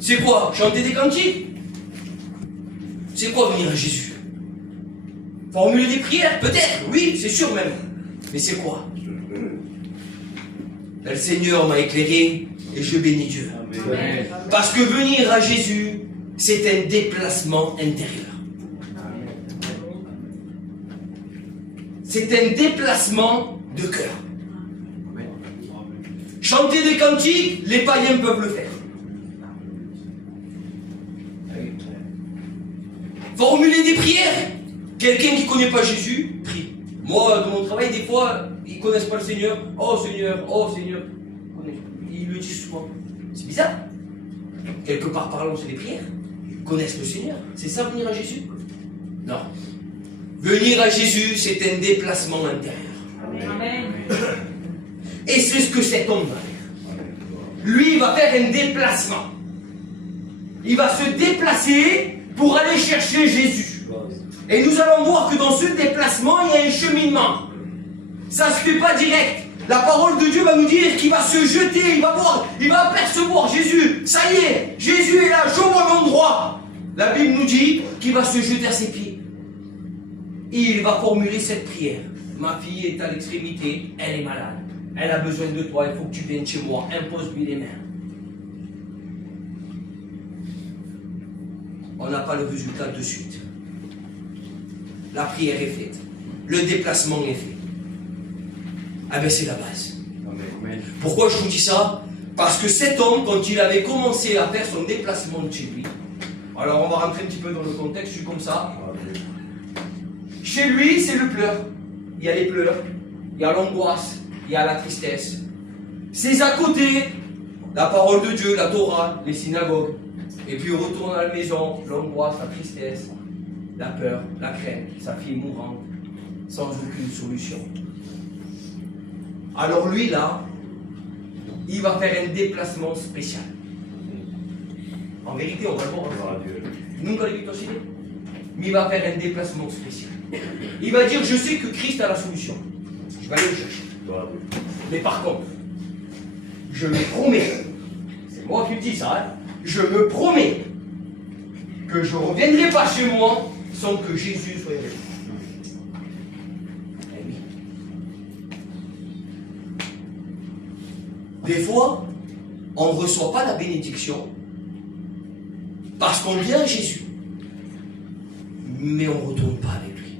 C'est quoi? Chanter des cantiques? C'est quoi venir à Jésus? Formuler des prières? Peut-être, oui, c'est sûr même. Mais c'est quoi? Là, le Seigneur m'a éclairé et je bénis Dieu. Amen. Parce que venir à Jésus, c'est un déplacement intérieur. C'est un déplacement de cœur. Chanter des cantiques, les païens peuvent le faire. Formuler des prières, quelqu'un qui ne connaît pas Jésus, prie. Moi, dans mon travail, des fois, ils ne connaissent pas le Seigneur. Oh Seigneur, oh Seigneur. Ils le disent souvent. C'est bizarre. Quelque part parlant, c'est des prières. Ils connaissent le Seigneur. C'est ça venir à Jésus? Non. Venir à Jésus, c'est un déplacement intérieur. Amen. Et c'est ce que cet homme va faire. Lui, il va faire un déplacement. Il va se déplacer pour aller chercher Jésus. Et nous allons voir que dans ce déplacement, il y a un cheminement. Ça ne se fait pas direct. La parole de Dieu va nous dire qu'il va se jeter, il va voir, il va apercevoir Jésus. Ça y est, Jésus est là, je vois l'endroit. La Bible nous dit qu'il va se jeter à ses pieds. Et il va formuler cette prière. Ma fille est à l'extrémité, elle est malade. Elle a besoin de toi, il faut que tu viennes chez moi. Impose-lui les mains. On n'a pas le résultat de suite. La prière est faite. Le déplacement est fait. Ah ben c'est la base. Amen. Pourquoi je vous dis ça? Parce que cet homme, quand il avait commencé à faire son déplacement de chez lui, alors on va rentrer un petit peu dans le contexte, je suis comme ça. Chez lui, c'est le pleur. Il y a les pleurs, il y a l'angoisse, il y a la tristesse. C'est à côté la parole de Dieu, la Torah, les synagogues. Et puis il retourne à la maison, l'angoisse, la tristesse, la peur, la crainte, sa fille mourante, sans aucune solution. Alors lui là, il va faire un déplacement spécial. En vérité, on va le voir. Nous, quand les aussi, mais il va faire un déplacement spécial. Il va dire, je sais que Christ a la solution. Je vais aller le chercher. Mais par contre, je me promets, c'est moi qui dis ça, hein, je me promets que je ne reviendrai pas chez moi sans que Jésus soit avec moi. Eh oui. Des fois, on ne reçoit pas la bénédiction parce qu'on vient à Jésus, mais on ne retourne pas avec lui.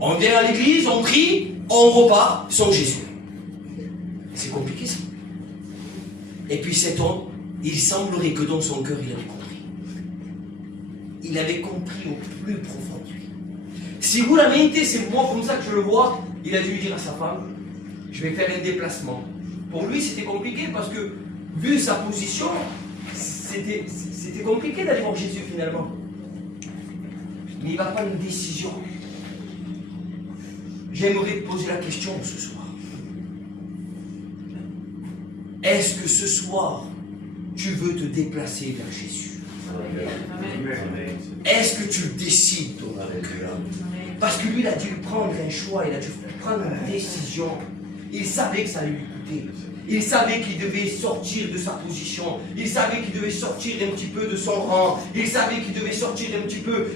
On vient à l'église, on prie, on repart sans Jésus. C'est compliqué ça. Et puis cet homme, il semblerait que dans son cœur, il avait compris. Il avait compris au plus profond de lui. Seguramente, c'est moi comme ça que je le vois, il a dû dire à sa femme, je vais faire un déplacement. Pour lui, c'était compliqué parce que, vu sa position, c'était compliqué d'aller voir Jésus finalement. Mais il va prendre une décision. J'aimerais te poser la question ce soir. Est-ce que ce soir, tu veux te déplacer vers Jésus? Est-ce que tu le décides dans ton cœur? Parce que lui, il a dû prendre un choix, il a dû prendre une décision. il savait que ça allait lui coûter. Il savait qu'il devait sortir de sa position. Il savait qu'il devait sortir un petit peu de son rang. Il savait qu'il devait sortir un petit peu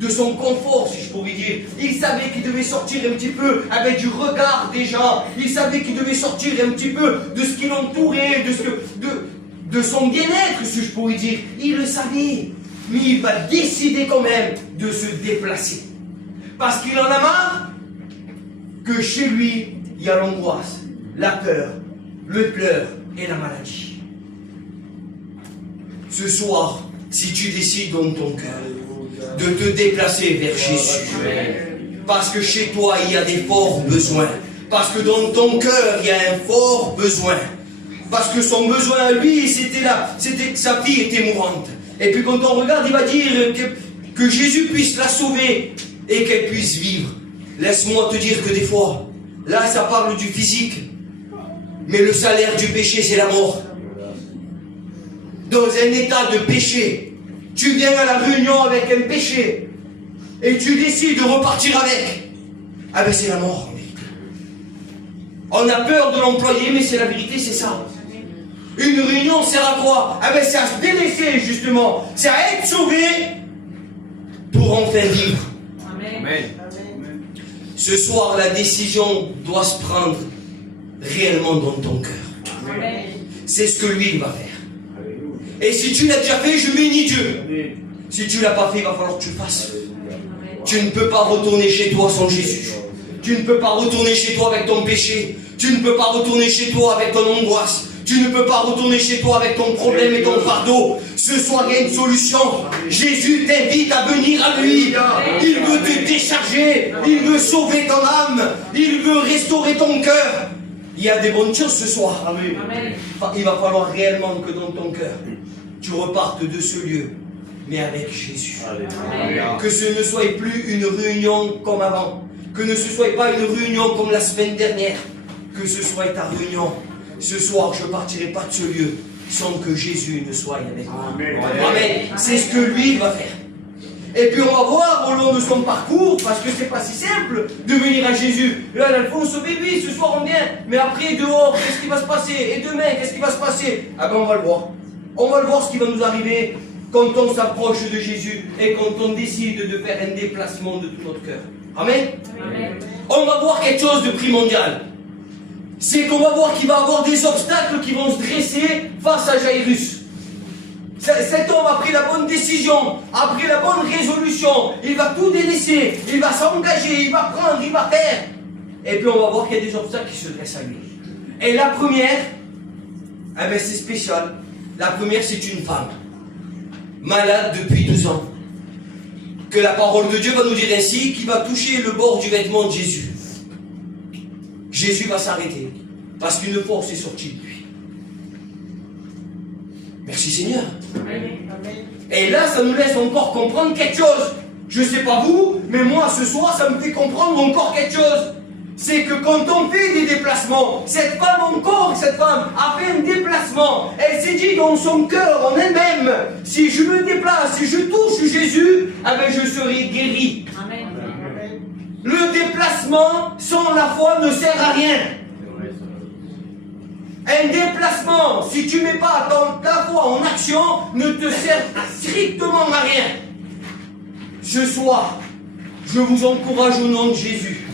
de son confort, si je pourrais dire. Il savait qu'il devait sortir un petit peu avec du regard des gens. Il savait qu'il devait sortir un petit peu de ce qui l'entourait, de son bien-être, si je pourrais dire. Il le savait. Mais il va décider quand même de se déplacer. Parce qu'il en a marre que chez lui, il y a l'angoisse, la peur, le pleur et la maladie. Ce soir, si tu décides dans ton cœur de te déplacer vers Jésus, parce que chez toi il y a des forts besoins, parce que dans ton cœur il y a un fort besoin, parce que son besoin à lui c'était que sa fille était mourante. Et puis quand on regarde, il va dire que Jésus puisse la sauver et qu'elle puisse vivre. Laisse-moi te dire que des fois, là ça parle du physique, mais le salaire du péché, c'est la mort. Dans un état de péché, tu viens à la réunion avec un péché et tu décides de repartir avec. Ah ben c'est la mort en vérité. On a peur de l'employer, mais c'est la vérité, c'est ça. Une réunion sert à quoi? Ah ben c'est à se délaisser justement. C'est à être sauvé pour enfin vivre. Amen. Ce soir, la décision doit se prendre réellement dans ton cœur. C'est ce que lui il va faire. Et si tu l'as déjà fait, je bénis Dieu. Si tu ne l'as pas fait, il va falloir que tu le fasses. Tu ne peux pas retourner chez toi sans Jésus. Tu ne peux pas retourner chez toi avec ton péché. Tu ne peux pas retourner chez toi avec ton angoisse. Tu ne peux pas retourner chez toi avec ton problème et ton fardeau. Ce soir, il y a une solution. Jésus t'invite à venir à lui. Il veut te décharger. Il veut sauver ton âme. Il veut restaurer ton cœur. Il y a des bonnes choses ce soir. Amen. Il va falloir réellement que dans ton cœur, tu repartes de ce lieu, mais avec Jésus. Amen. Que ce ne soit plus une réunion comme avant. Que ne ce soit pas une réunion comme la semaine dernière. Que ce soit ta réunion. Ce soir, je ne partirai pas de ce lieu sans que Jésus ne soit avec moi. Amen. C'est ce que lui va faire. Et puis on va voir au long de son parcours, parce que c'est pas si simple de venir à Jésus. Là, Alphonse, bébé, ce soir on vient, mais après, dehors, qu'est-ce qui va se passer? Et demain, qu'est-ce qui va se passer? Ah ben on va le voir. On va le voir ce qui va nous arriver quand on s'approche de Jésus et quand on décide de faire un déplacement de tout notre cœur. Amen. Amen. On va voir quelque chose de primordial. C'est qu'on va voir qu'il va y avoir des obstacles qui vont se dresser face à Jairus. Cet homme a pris la bonne décision, a pris la bonne résolution, il va tout délaisser, il va s'engager, il va prendre, il va faire. Et puis on va voir qu'il y a des obstacles qui se dressent à lui. Et la première, eh ben c'est spécial. La première, c'est une femme, malade depuis 12 ans. Que la parole de Dieu va nous dire ainsi, qu'il va toucher le bord du vêtement de Jésus. Jésus va s'arrêter, parce qu'une force est sortie de lui. Merci Seigneur. Et là, ça nous laisse encore comprendre quelque chose. Je ne sais pas vous, mais moi ce soir, ça me fait comprendre encore quelque chose. C'est que quand on fait des déplacements, cette femme a fait un déplacement. Elle s'est dit dans son cœur, en elle-même, si je me déplace, si je touche Jésus, eh ben je serai guéri. Amen. Le déplacement sans la foi ne sert à rien. Un déplacement, si tu ne mets pas ta foi en action, ne te sert strictement à rien. Ce soir, je vous encourage au nom de Jésus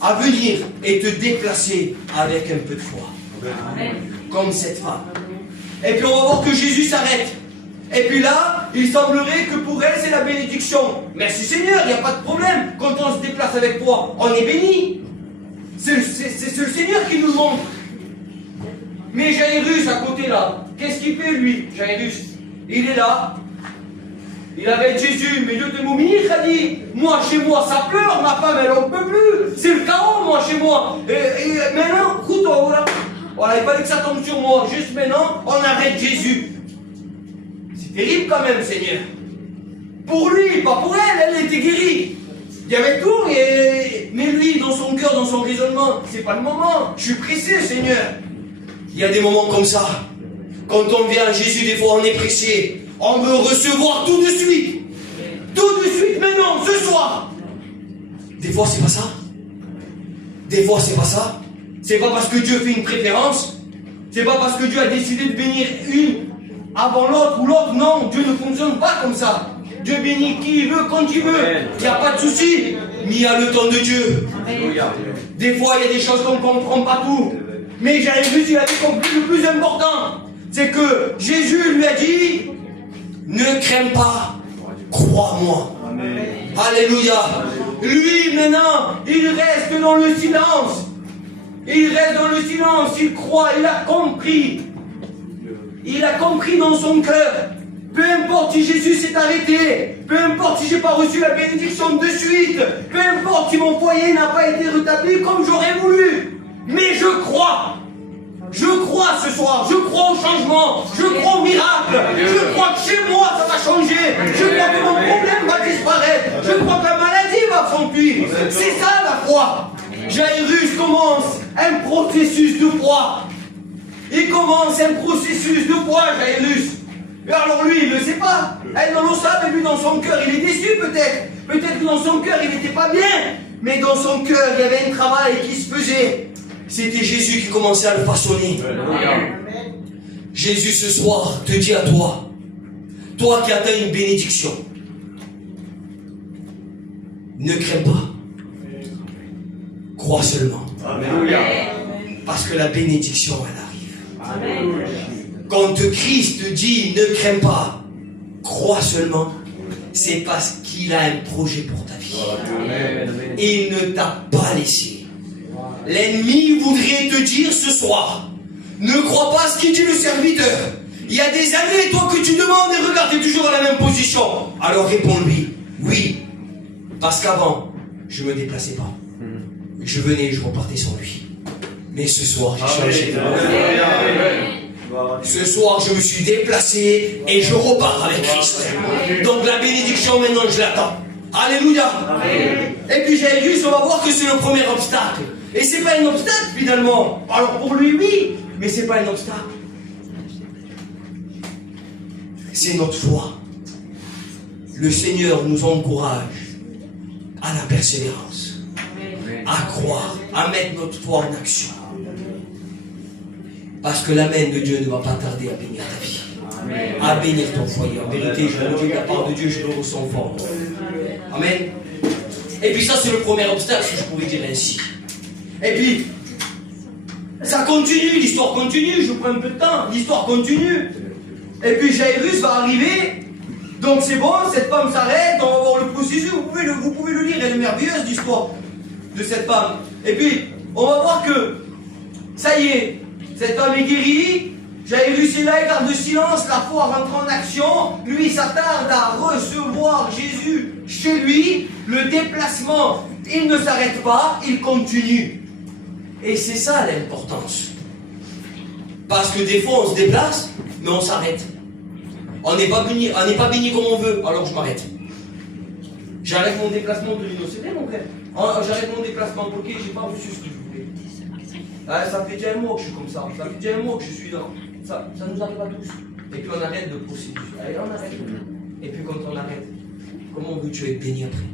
à venir et te déplacer avec un peu de foi. Amen. Comme cette femme. Et puis on va voir que Jésus s'arrête. Et puis là, il semblerait que pour elle, c'est la bénédiction. Merci Seigneur, il n'y a pas de problème. Quand on se déplace avec toi, on est béni. C'est le Seigneur qui nous montre. Mais Jairus à côté là, qu'est-ce qu'il fait lui, Jairus? Il est là. Il avait Jésus, mais Dieu te mourir, il a dit, moi chez moi ça pleure, ma femme elle en peut plus. C'est le chaos moi chez moi. Et maintenant, écoute, voilà, il fallait que ça tombe sur moi. Juste maintenant, on arrête Jésus. C'est terrible quand même, Seigneur. Pour lui, pas pour elle, elle était guérie. Il y avait tout, mais lui, dans son cœur, dans son raisonnement, c'est pas le moment. Je suis pressé, Seigneur. Il y a des moments comme ça. Quand on vient à Jésus, des fois on est pressé. On veut recevoir tout de suite. Tout de suite, maintenant, ce soir. Des fois, c'est pas ça. Des fois, c'est pas ça. C'est pas parce que Dieu fait une préférence. C'est pas parce que Dieu a décidé de bénir une avant l'autre ou l'autre. Non, Dieu ne fonctionne pas comme ça. Dieu bénit qui il veut, quand il veut. Il n'y a pas de souci. Mais il y a le temps de Dieu. Des fois, il y a des choses qu'on ne comprend pas tout. Mais Jairus, il avait compris le plus important. C'est que Jésus lui a dit, ne crains pas, crois-moi. Alléluia. Lui, maintenant, il reste dans le silence. Il reste dans le silence, il croit, il a compris. Il a compris dans son cœur. Peu importe si Jésus s'est arrêté, peu importe si j'ai pas reçu la bénédiction de suite, peu importe si mon foyer n'a pas été rétabli comme j'aurais voulu. Mais je crois. Je crois ce soir, je crois au changement, je crois au miracle, je crois que chez moi ça va changer, je crois que mon problème va disparaître, je crois que la maladie va s'enfuir. C'est ça la foi. Jairus commence un processus de foi. Il commence un processus de foi, Jairus. Et alors lui, il ne le sait pas. Elle dans le savent, et lui dans son cœur, il est déçu peut-être. Peut-être que dans son cœur, il n'était pas bien. Mais dans son cœur, il y avait un travail qui se faisait. C'était Jésus qui commençait à le façonner. Jésus ce soir te dit à toi, toi qui attends une bénédiction, ne crains pas. Crois seulement. Parce que la bénédiction, elle arrive. Quand Christ te dit ne crains pas, crois seulement, c'est parce qu'il a un projet pour ta vie. Et il ne t'a pas laissé. L'ennemi voudrait te dire ce soir, ne crois pas à ce qu'il dit le serviteur. Il y a des années, toi, que tu demandes et regarde, t'es toujours dans la même position. Alors réponds-lui, oui, parce qu'avant, je ne me déplaçais pas. Je venais et je repartais sans lui. Mais ce soir, j'ai changé. Ce soir, je me suis déplacé et je repars avec Christ. Donc la bénédiction, maintenant, je l'attends. Alléluia. Et puis Jairus, on va voir que c'est le premier obstacle. Et c'est pas un obstacle finalement. Alors pour lui, oui, mais c'est pas un obstacle. C'est notre foi. Le Seigneur nous encourage à la persévérance, à croire, à mettre notre foi en action. Parce que l'amen de Dieu ne va pas tarder à bénir ta vie, à bénir ton foyer. En vérité, je le dis de la part de Dieu, je le ressens fort. Amen. Et puis ça, c'est le premier obstacle, si je pourrais dire ainsi. Et puis, ça continue, l'histoire continue, je vous prends un peu de temps, l'histoire continue. Et puis Jairus va arriver, donc c'est bon, cette femme s'arrête, on va voir le processus, vous pouvez le lire, elle est merveilleuse l'histoire de cette femme. Et puis, on va voir que, ça y est, cette femme est guérie, Jairus est là, il garde le silence, la foi rentre en action, lui il s'attarde à recevoir Jésus chez lui, le déplacement, il ne s'arrête pas, il continue. Et c'est ça l'importance. Parce que des fois on se déplace, mais on s'arrête. On n'est pas béni comme on veut, alors je m'arrête. J'arrête mon déplacement de Lino, c'est bien mon frère. J'arrête mon déplacement, ok, j'ai pas reçu ce que je voulais. Ah, ça fait déjà un mois que je suis comme ça, ça fait déjà un mois que je suis dans. Ça nous arrive à tous. Et puis on arrête de procédure. Allez, on arrête. Et puis quand on arrête, comment veux-tu être béni après?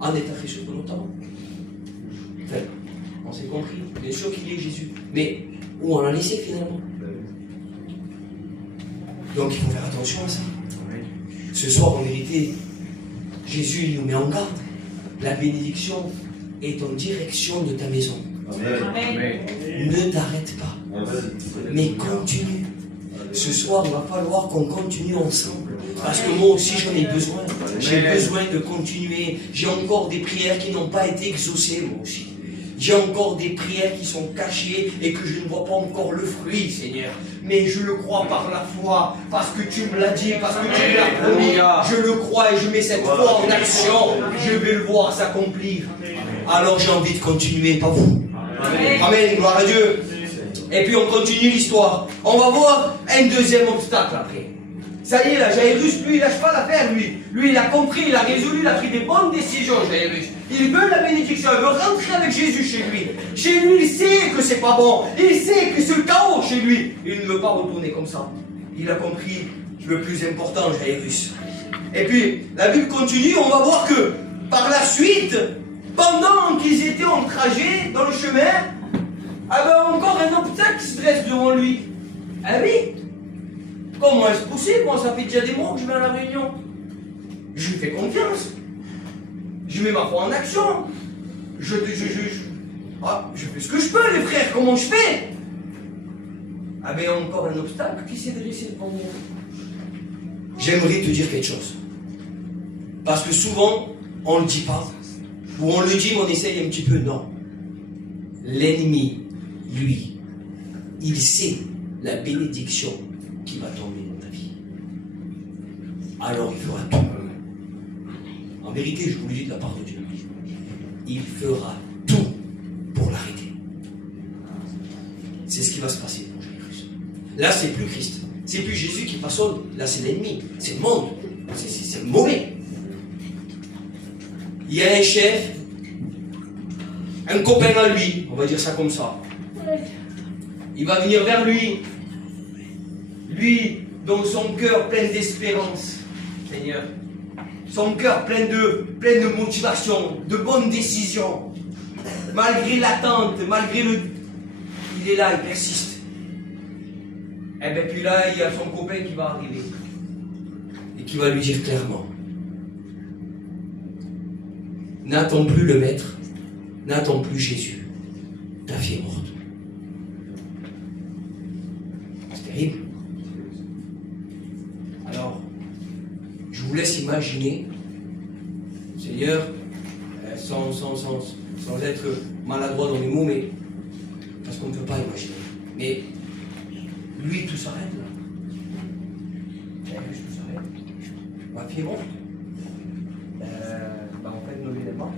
En état fait sur notamment. Enfin, on s'est compris. Bien sûr qu'il est Jésus. Mais où on l'a laissé finalement? Donc il faut faire attention à ça. Ce soir, en vérité, Jésus il nous met en garde. La bénédiction est en direction de ta maison. Amen. Ne t'arrête pas, mais continue. Ce soir, il va falloir qu'on continue ensemble. Parce que moi aussi, j'en ai besoin. J'ai besoin de continuer. J'ai encore des prières qui n'ont pas été exaucées, moi aussi. J'ai encore des prières qui sont cachées et que je ne vois pas encore le fruit, Seigneur. Mais je le crois par la foi, parce que tu me l'as dit, parce que tu me l'as promis. Je le crois et je mets cette foi en action. Je vais le voir s'accomplir. Alors j'ai envie de continuer, pas vous. Amen, gloire à Dieu. Et puis on continue l'histoire. On va voir un deuxième obstacle après. Ça y est, là, Jairus, lui, il lâche pas l'affaire, lui. Lui, il a compris, il a résolu, il a pris des bonnes décisions, Jairus. Il veut la bénédiction, il veut rentrer avec Jésus chez lui. Chez lui, il sait que c'est pas bon. Il sait que c'est le chaos chez lui. Il ne veut pas retourner comme ça. Il a compris le plus important, Jairus. Et puis, la Bible continue, on va voir que, par la suite, pendant qu'ils étaient en trajet, dans le chemin, ah ben encore un obstacle qui se dresse devant lui. Ah oui. Comment est-ce possible? Moi, ça fait déjà des mois que je vais à la réunion. Je lui fais confiance. Je mets ma foi en action. Je fais ce que je peux, les frères. Comment je fais? Ah ben encore un obstacle qui s'est dressé devant moi. J'aimerais te dire quelque chose. Parce que souvent, on ne le dit pas. Ou on le dit, mais on essaye un petit peu. Non. L'ennemi, lui, il sait la bénédiction qui va tomber dans ta vie. Alors il fera tout. En vérité, je vous le dis de la part de Dieu. Il fera tout pour l'arrêter. C'est ce qui va se passer pour Jésus. Là, c'est plus Christ. C'est plus Jésus qui façonne. Là, c'est l'ennemi. C'est le monde. C'est mauvais. Il y a un chef, un copain à lui, on va dire ça comme ça. Il va venir vers lui. Lui, dans son cœur plein d'espérance, Seigneur. Son cœur plein de motivation, de bonnes décisions. Malgré l'attente, malgré le... Il est là, il persiste. Et bien puis là, il y a son copain qui va arriver. Et qui va lui dire clairement. N'attends plus le maître, n'attends plus Jésus. Ta fille est morte. C'est terrible. Alors, je vous laisse imaginer, Seigneur, sans être maladroit dans les mots, mais parce qu'on ne peut pas imaginer. Mais lui, tout s'arrête là. Tout s'arrête. Ma fille est morte. En fait, ne viens pas.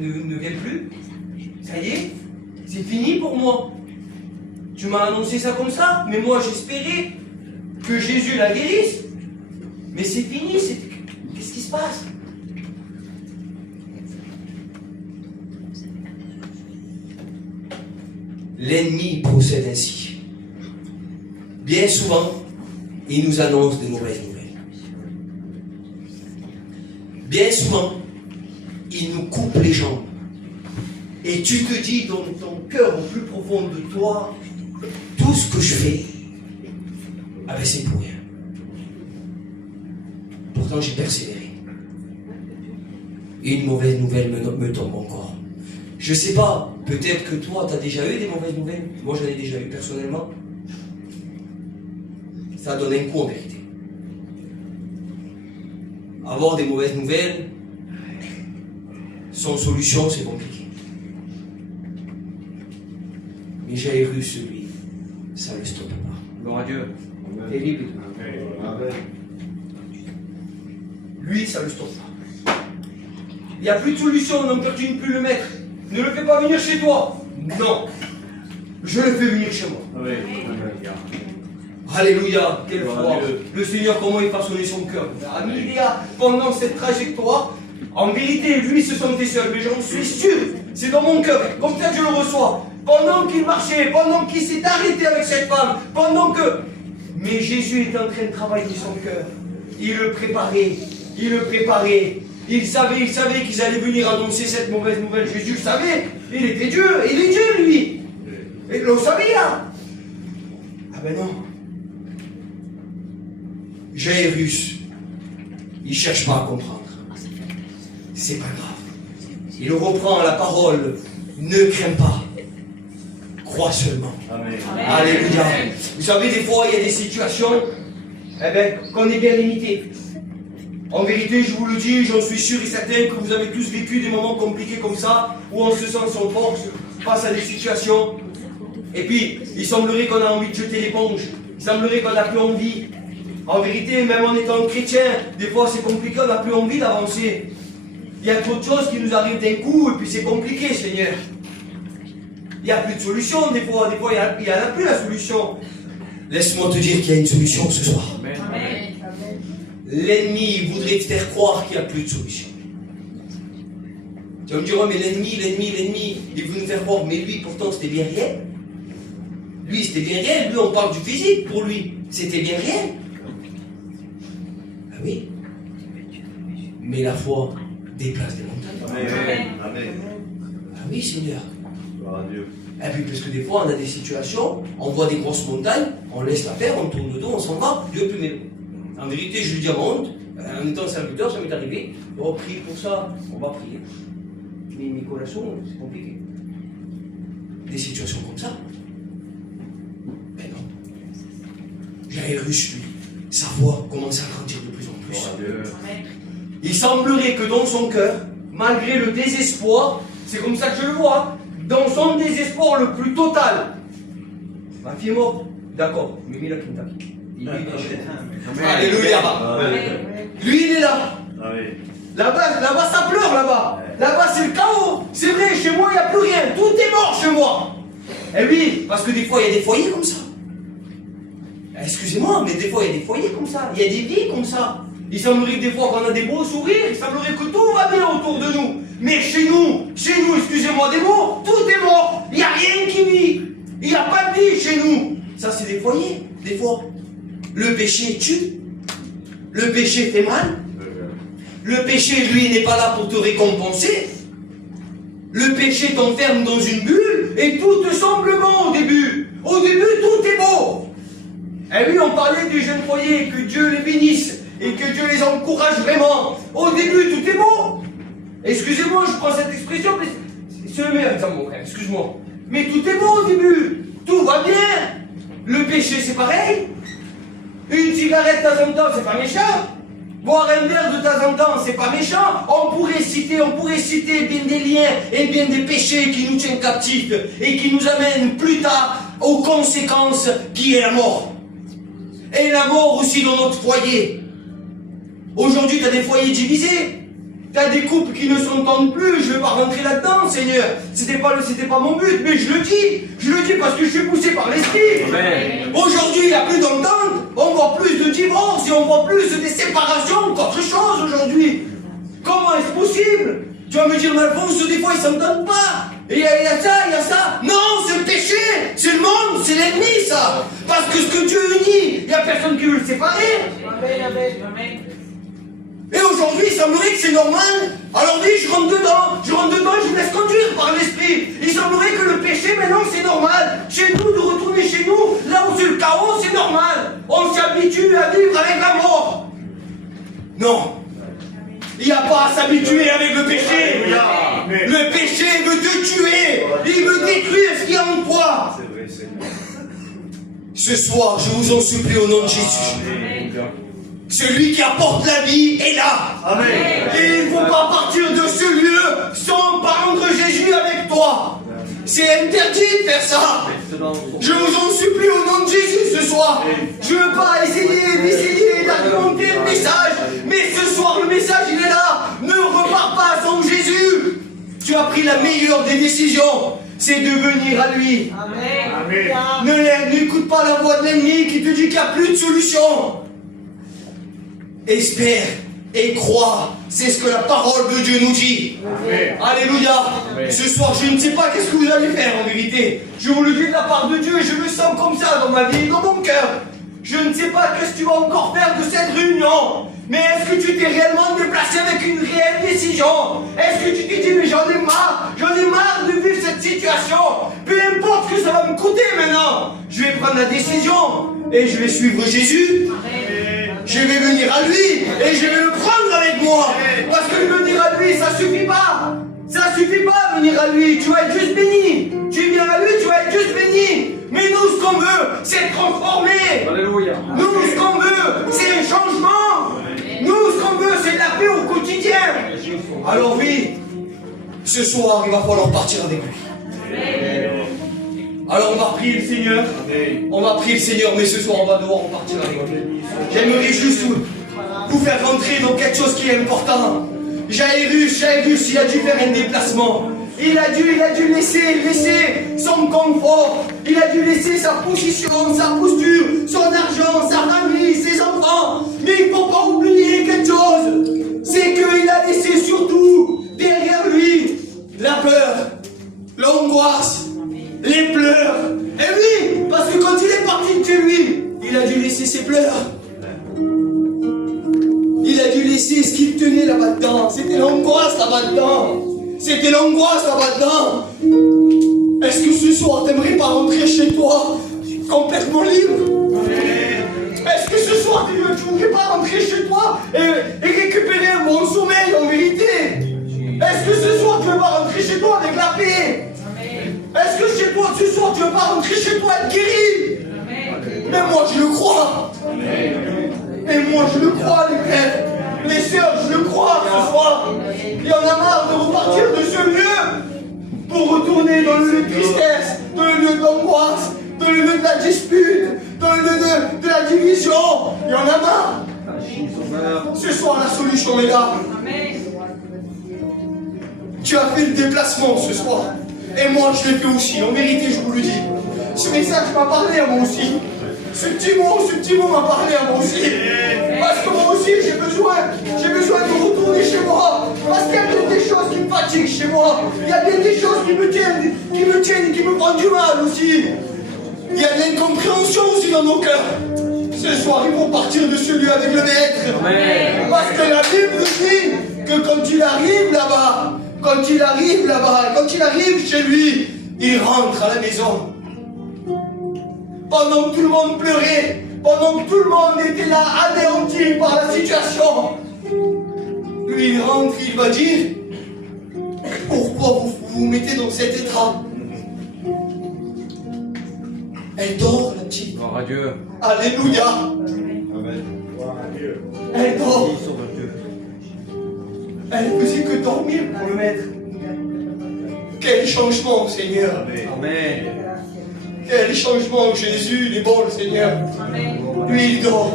Ne viens plus. Ça y est, c'est fini pour moi. Tu m'as annoncé ça comme ça, mais moi j'espérais que Jésus la guérisse. Mais c'est fini, qu'est-ce qui se passe? L'ennemi procède ainsi. Bien souvent, il nous annonce de mauvaises nouvelles. Bien souvent, il nous coupe les jambes. Et tu te dis dans ton cœur au plus profond de toi, tout ce que je fais, ah ben c'est pour rien. Pourtant j'ai persévéré. Et une mauvaise nouvelle me tombe encore. Je sais pas, peut-être que toi, tu as déjà eu des mauvaises nouvelles. Moi j'en ai déjà eu personnellement. Ça donne un coup en vérité. Avoir des mauvaises nouvelles, sans solution, c'est compliqué. Mais Jairus, lui, ça ne le stoppe pas. Gloire à Dieu. Terrible. Amen. Lui, ça ne le stoppe pas. Il n'y a plus de solution, n'importune plus le maître. Ne le fais pas venir chez toi. Non. Je le fais venir chez moi. Amen. Alléluia, quelle Gloire foi. à Dieu. Le Seigneur, comment il façonnait son cœur. Amélia, pendant cette trajectoire, en vérité, lui se sentait seul, mais j'en suis sûr, c'est dans mon cœur, comme ça que je le reçois. Pendant qu'il marchait, pendant qu'il s'est arrêté avec cette femme, pendant que... Mais Jésus était en train de travailler son cœur. Il le préparait, il le préparait. Il savait qu'ils allaient venir annoncer cette mauvaise nouvelle. Jésus le savait, il était Dieu, il est Dieu lui. Il le savait là. Ah ben non. Jairus, il ne cherche pas à comprendre. C'est pas grave. Il reprend la parole. Ne crains pas. Crois seulement. Amen. Alléluia. Vous savez, des fois, il y a des situations qu'on est bien limité. En vérité, je vous le dis, j'en suis sûr et certain que vous avez tous vécu des moments compliqués comme ça, où on se sent sans force face à des situations. Et puis, il semblerait qu'on a envie de jeter l'éponge. Il semblerait qu'on n'a plus envie. En vérité, même en étant chrétien, des fois c'est compliqué, on n'a plus envie d'avancer. Il y a trop de choses qui nous arrivent d'un coup, et puis c'est compliqué, Seigneur. Il n'y a plus de solution, des fois il n'y en a plus la solution. Laisse-moi te dire qu'il y a une solution ce soir. Amen. L'ennemi voudrait te faire croire qu'il n'y a plus de solution. Tu vas me dire, oh, mais l'ennemi, il veut nous faire croire, mais lui, pourtant, c'était bien réel. Lui, c'était bien réel. Lui, on parle du physique pour lui. C'était bien réel. Ah oui. Mais la foi déplace des montagnes. Amen. Amen. oui, Seigneur. Gloire à Dieu. Et puis, parce que des fois, on a des situations, on voit des grosses montagnes, on laisse la faire, on tourne le dos, on s'en va, Dieu peut m'aider. En vérité, je lui dis à mon honte, en étant serviteur, ça m'est arrivé, on prie pour ça, on va prier. Mais mes collations, c'est compliqué. Des situations comme ça. Mais non. Jairus, lui, sa voix commence à grandir de plus en plus. Gloire à Dieu. Il semblerait que dans son cœur, malgré le désespoir, c'est comme ça que je le vois, dans son désespoir le plus total, ma fille est morte, d'accord, mais mets la Kentucky. Il est Alléluia. Lui, il est là. Amen. Là-bas, ça pleure, là-bas. Là-bas, c'est le chaos. C'est vrai, chez moi, il n'y a plus rien. Tout est mort chez moi. Eh oui, parce que des fois, il y a des foyers comme ça. Excusez-moi, mais des fois, il y a des foyers comme ça. Il y a des vies comme ça. Il semblerait que des fois, qu'on a des beaux sourires, il semblerait que tout va bien autour de nous. Mais chez nous, excusez-moi des mots, tout est mort. Il n'y a rien qui vit. Il n'y a pas de vie chez nous. Ça, c'est des foyers, des fois. Le péché tue. Le péché fait mal. Le péché, lui, n'est pas là pour te récompenser. Le péché t'enferme dans une bulle et tout te semble bon au début. Au début, tout est beau. Et oui, on parlait des jeunes foyers, que Dieu les bénisse et que Dieu les encourage vraiment. Au début, tout est beau. Excusez-moi, je prends cette expression, mais c'est le meilleur exemple, mon frère, excuse-moi. Mais tout est beau au début. Tout va bien. Le péché, c'est pareil. Une cigarette de temps en temps, c'est pas méchant. Boire un verre de temps en temps, c'est pas méchant. On pourrait citer bien des liens et bien des péchés qui nous tiennent captifs et qui nous amènent plus tard aux conséquences qui est la mort. Et la mort aussi dans notre foyer. Aujourd'hui, tu as des foyers divisés. Tu as des couples qui ne s'entendent plus. Je ne vais pas rentrer là-dedans, Seigneur. C'était pas mon but, mais je le dis parce que je suis poussé par l'Esprit. Aujourd'hui, il n'y a plus d'entente. On voit plus de divorces et on voit plus de séparations qu'autre chose aujourd'hui. Comment est-ce possible? Tu vas me dire, mais Alphonse, des fois, ils ne s'entendent pas. Et il y a ça. Non, c'est le péché. C'est le monde, c'est l'ennemi, ça. Parce que ce que Dieu unit, il n'y a personne qui veut le séparer. Amen. Et aujourd'hui, il semblerait que c'est normal. Alors oui, je rentre dedans, je me laisse conduire par l'Esprit. Il semblerait que le péché, maintenant, c'est normal. Chez nous, de retourner chez nous, là où c'est le chaos, c'est normal. On s'habitue à vivre avec la mort. Non. Il n'y a pas à s'habituer avec le péché. Le péché veut te tuer. Il veut détruire ce qu'il y a en toi. C'est vrai, Seigneur. Ce soir, je vous en supplie au nom de Jésus. Amen. Celui qui apporte la vie est là. Amen. Et il ne faut pas partir de ce lieu sans prendre Jésus avec toi. C'est interdit de faire ça. Je vous en supplie au nom de Jésus ce soir. Je ne veux pas essayer d'argumenter le message. Mais ce soir, le message, il est là. Ne repars pas sans Jésus. Tu as pris la meilleure des décisions. C'est de venir à lui. Amen. N'écoute pas la voix de l'ennemi qui te dit qu'il n'y a plus de solution. Espère et crois, c'est ce que la parole de Dieu nous dit. Amen. Alléluia. Amen. Ce soir, je ne sais pas qu'est-ce que vous allez faire en vérité. Je vous le dis de la part de Dieu et je le sens comme ça dans ma vie, dans mon cœur. Je ne sais pas qu'est-ce que tu vas encore faire de cette réunion. Mais est-ce que tu t'es réellement déplacé avec une réelle décision? Est-ce que tu t'es dit, mais j'en ai marre de vivre cette situation. Peu importe ce que ça va me coûter maintenant. Je vais prendre la décision et je vais suivre Jésus. Je vais venir à lui et je vais le prendre avec moi. Parce que venir à lui, ça suffit pas. Ça suffit pas venir à lui. Tu vas être juste béni. Tu viens à lui, tu vas être juste béni. Mais nous, ce qu'on veut, c'est être transformé. Alléluia. Nous, ce qu'on veut, c'est un changement. Nous, ce qu'on veut, c'est de la paix au quotidien. Alors oui, ce soir, il va falloir partir avec lui. Alors on va prier le Seigneur. Amen. On va prier le Seigneur, mais ce soir, on va devoir repartir avec lui. J'aimerais juste vous faire rentrer dans quelque chose qui est important. Jairus, il a dû faire un déplacement. Il a dû laisser son confort. Il a dû laisser sa position, sa posture, son argent, sa famille, ses enfants. Mais il ne faut pas oublier quelque chose. C'est qu'il a laissé surtout derrière lui la peur, l'angoisse, les pleurs. Et oui, parce que quand il est parti de chez lui, il a dû laisser ses pleurs. Il a dû laisser ce qui le tenait là-bas dedans. C'était l'angoisse là-bas dedans. C'était l'angoisse là-dedans. Est-ce que ce soir, t'aimerais pas rentrer chez toi complètement libre? Est-ce que ce soir, tu ne voudrais pas rentrer chez toi et récupérer un bon sommeil en vérité? Est-ce que ce soir, tu veux pas rentrer chez toi avec la paix? Est-ce que chez toi, ce soir, tu veux pas rentrer chez toi être guéri? Mais moi, je le crois. Et moi, je le crois, les frères. Les sœurs, je le crois ce soir. Il y en a marre de repartir de ce lieu pour retourner dans le lieu de tristesse, dans le lieu d'angoisse, dans le lieu de la dispute, dans le lieu de la division. Il y en a marre. Ce soir, la solution est là. Tu as fait le déplacement ce soir. Et moi, je l'ai fait aussi. En vérité, je vous le dis. Ce message m'a parlé à moi aussi. Ce petit mot m'a parlé à moi aussi. Parce que moi aussi, j'ai besoin de retourner chez moi. Parce qu'il y a des choses qui me fatiguent chez moi. Il y a des choses qui me tiennent, qui me font du mal aussi. Il y a de l'incompréhension aussi dans nos cœurs. Ce soir, ils vont partir de ce lieu avec le Maître. Amen. Parce que la Bible dit que quand il arrive là-bas, quand il arrive chez lui, il rentre à la maison. Pendant que tout le monde pleurait, pendant que tout le monde était là anéanti par la situation, lui il rentre, il va dire: pourquoi vous vous mettez dans cet état? Elle dort, la petite. Gloire à Dieu. Alléluia. Elle dort. Elle faisait que dormir pour le Maître. Quel changement, Seigneur. Amen. Quel changement, Jésus, il est bon, le Seigneur. Lui, il dort.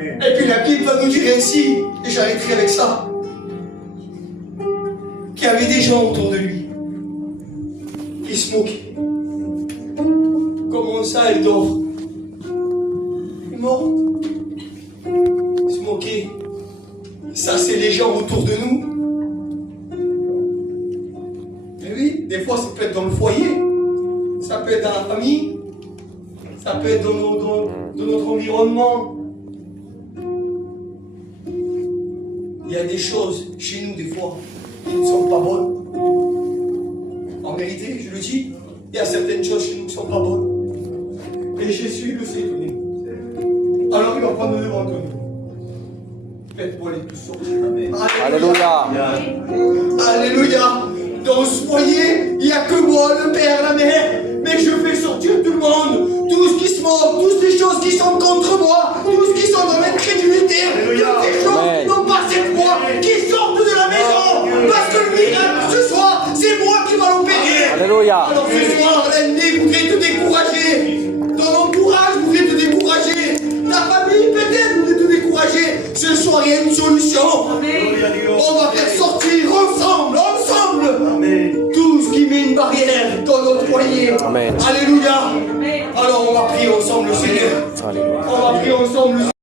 Et puis la Bible va nous dire ainsi, et j'arrêterai avec ça, qu'il y avait des gens autour de lui qui se moquaient. Comment ça, elle dort? Elle est morte. Ils se moquaient. Ça, c'est les gens autour de nous. Mais oui, des fois, ça peut être dans le foyer. Ça peut être dans la famille. Ça peut être dans notre environnement. Il y a des choses chez nous, des fois, qui ne sont pas bonnes. En vérité, je le dis, il y a certaines choses chez nous qui ne sont pas bonnes. Et Jésus le sait. Alors il va prendre le devant de nous. Faites-moi les tous sortir. Alléluia. Alléluia. Dans ce foyer, il n'y a que moi, le Père, la Mère. Mais je fais sortir tout le monde. Tous qui se moquent, toutes les choses qui sont contre moi, tous qui sont dans l'incrédulité, toutes les choses qui n'ont pas cette foi, qui sortent de la maison. Parce que le miracle ce soir, c'est moi qui va l'opérer. Alléluia. Alors ce soir, l'ennemi voudrait te décourager. Ton entourage voudrait te décourager. Ta famille peut-être voudrait te décourager. Ce soir, il y a une solution. On va faire sortir ensemble tout ce qui met une barrière dans notre foyer. Amen. Alléluia. Alors on va prier ensemble le Seigneur. Alléluia. On va prier ensemble le Seigneur.